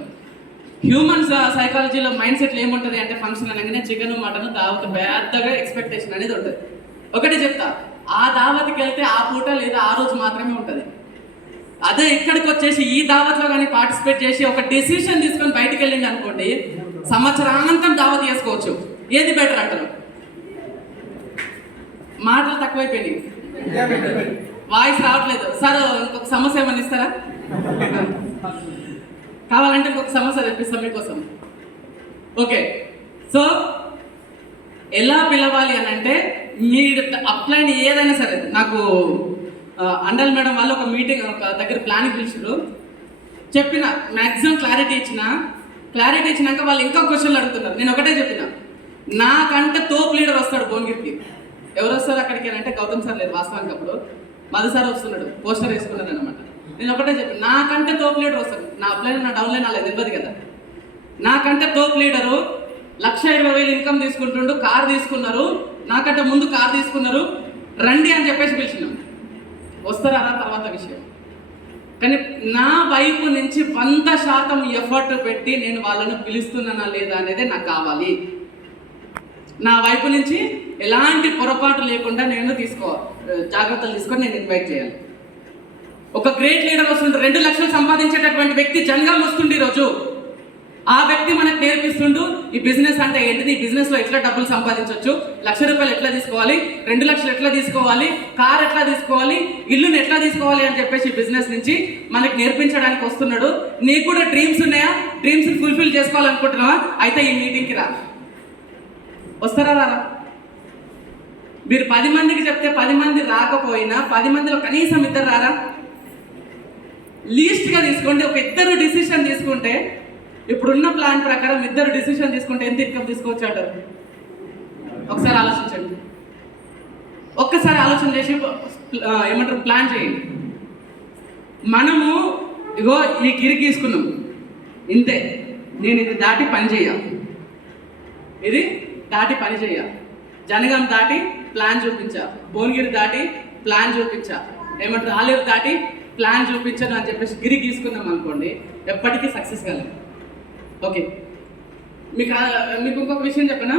హ్యూమన్ సైకాలజీలో మైండ్ సెట్లో ఏముంటుంది అంటే ఫంక్షన్ అనగానే చికెన్ మటన్ దావత్ పెద్దగా ఎక్స్పెక్టేషన్ అనేది ఉంటుంది. ఒకటే చెప్తా, ఆ దావత్కి వెళ్తే ఆ పూట లేదా ఆ రోజు మాత్రమే ఉంటుంది. అదే ఇక్కడికి వచ్చేసి ఈ దావత్లో కానీ పార్టిసిపేట్ చేసి ఒక డెసిషన్ తీసుకొని బయటికి వెళ్ళింది అనుకోండి, సంవత్సరాంతం దావత్ చేసుకోవచ్చు. ఏది బెటర్ అంటారు? మాటలు తక్కువైపోయినాయి, వాయిస్ రావట్లేదు. సార్ ఇంకొక సమస్య ఏమని ఇస్తారా? కావాలంటే ఇంకొక సమస్య తెప్పిస్తాం మీకోసం. ఓకే, సో ఎలా పిలవాలి అని అంటే మీరు అప్లైన్ ఏదైనా సరే, నాకు అండల్ మేడం వాళ్ళు ఒక మీటింగ్ ఒక దగ్గర ప్లానింగ్ పిలిచారు, చెప్పిన మ్యాక్సిమం క్లారిటీ ఇచ్చినాక వాళ్ళు ఇంకా క్వశ్చన్లు అడుగుతున్నారు. నేను ఒకటే చెప్పిన, నాకంటే తోపు లీడర్ వస్తాడు భువనగిరికి. ఎవరు వస్తారు అక్కడికి అంటే గౌతమ్ సార్ లేదు వాస్తవానికి, అప్పుడు మధు సార్ వస్తున్నాడు, పోస్టర్ వేసుకున్నాను అనమాట. నేను ఒకటే చెప్పాను, నాకంటే తోపు లీడర్ వస్తాడు. నా అప్లైన్ నా డౌన్లైన్ అలా తెలియదు కదా. నాకంటే తోపు లీడరు 1,20,000 ఇన్కమ్ తీసుకుంటుండు, కార్ తీసుకున్నారు, నాకంటే ముందు కార్ తీసుకున్నారు, రండి అని చెప్పేసి పిలిచినాం. వస్తారా తర్వాత విషయం. కానీ నా వైపు నుంచి 100% ఎఫర్ట్ పెట్టి నేను వాళ్ళను పిలుస్తున్నానా లేదా అనేది నాకు కావాలి. నా వైపు నుంచి ఎలాంటి పొరపాటు లేకుండా నేను జాగ్రత్తలు తీసుకొని నేను ఇన్వైట్ చేయాలి. ఒక గ్రేట్ లీడర్ వస్తుండే, 2 లక్షలు సంపాదించేటటువంటి వ్యక్తి జనగం వస్తుండే ఈరోజు. ఆ వ్యక్తి మనకు నేర్పిస్తుండు ఈ బిజినెస్ అంటే ఏంటిది, ఈ బిజినెస్లో ఎట్లా డబ్బులు సంపాదించవచ్చు, ₹1,00,000 ఎట్లా తీసుకోవాలి, 2 లక్షలు ఎట్లా తీసుకోవాలి, కార్ ఎట్లా తీసుకోవాలి, ఇల్లుని ఎట్లా తీసుకోవాలి అని చెప్పేసి బిజినెస్ నుంచి మనకి నేర్పించడానికి వస్తున్నాడు. నీకు కూడా డ్రీమ్స్ ఉన్నాయా? డ్రీమ్స్ని ఫుల్ఫిల్ చేసుకోవాలనుకుంటున్నావా? అయితే ఈ మీటింగ్కి రా. వస్తారా రారా? మీరు 10 మందికి చెప్తే 10 మంది రాకపోయినా 10 మందిలో కనీసం 2 రారా? లీస్ట్గా తీసుకోండి. ఒక 2 డిసిషన్ తీసుకుంటే, ఇప్పుడున్న ప్లాన్ ప్రకారం 2 డిసిషన్ తీసుకుంటే ఎంత ఇన్కమ్ తీసుకోవచ్చు అంటారు? ఒకసారి ఆలోచించండి. ఒక్కసారి ఆలోచన చేసి ఏమంటారు ప్లాన్ చేయండి. మనము ఇగో ఈ గిరి గీసుకున్నాం, ఇంతే. నేను ఇది దాటి పని చేయాలి, ఇది దాటి పని చేయాలి. జనగాం దాటి ప్లాన్ చూపించా, భువనగిరి దాటి ప్లాన్ చూపించా, ఏమంటారు ఆలేరు దాటి ప్లాన్ చూపించాను అని చెప్పేసి గిరి గీసుకున్నాం అనుకోండి, ఎప్పటికీ సక్సెస్ కలదు. ఓకే, మీకు ఇంకొక విషయం చెప్పనా?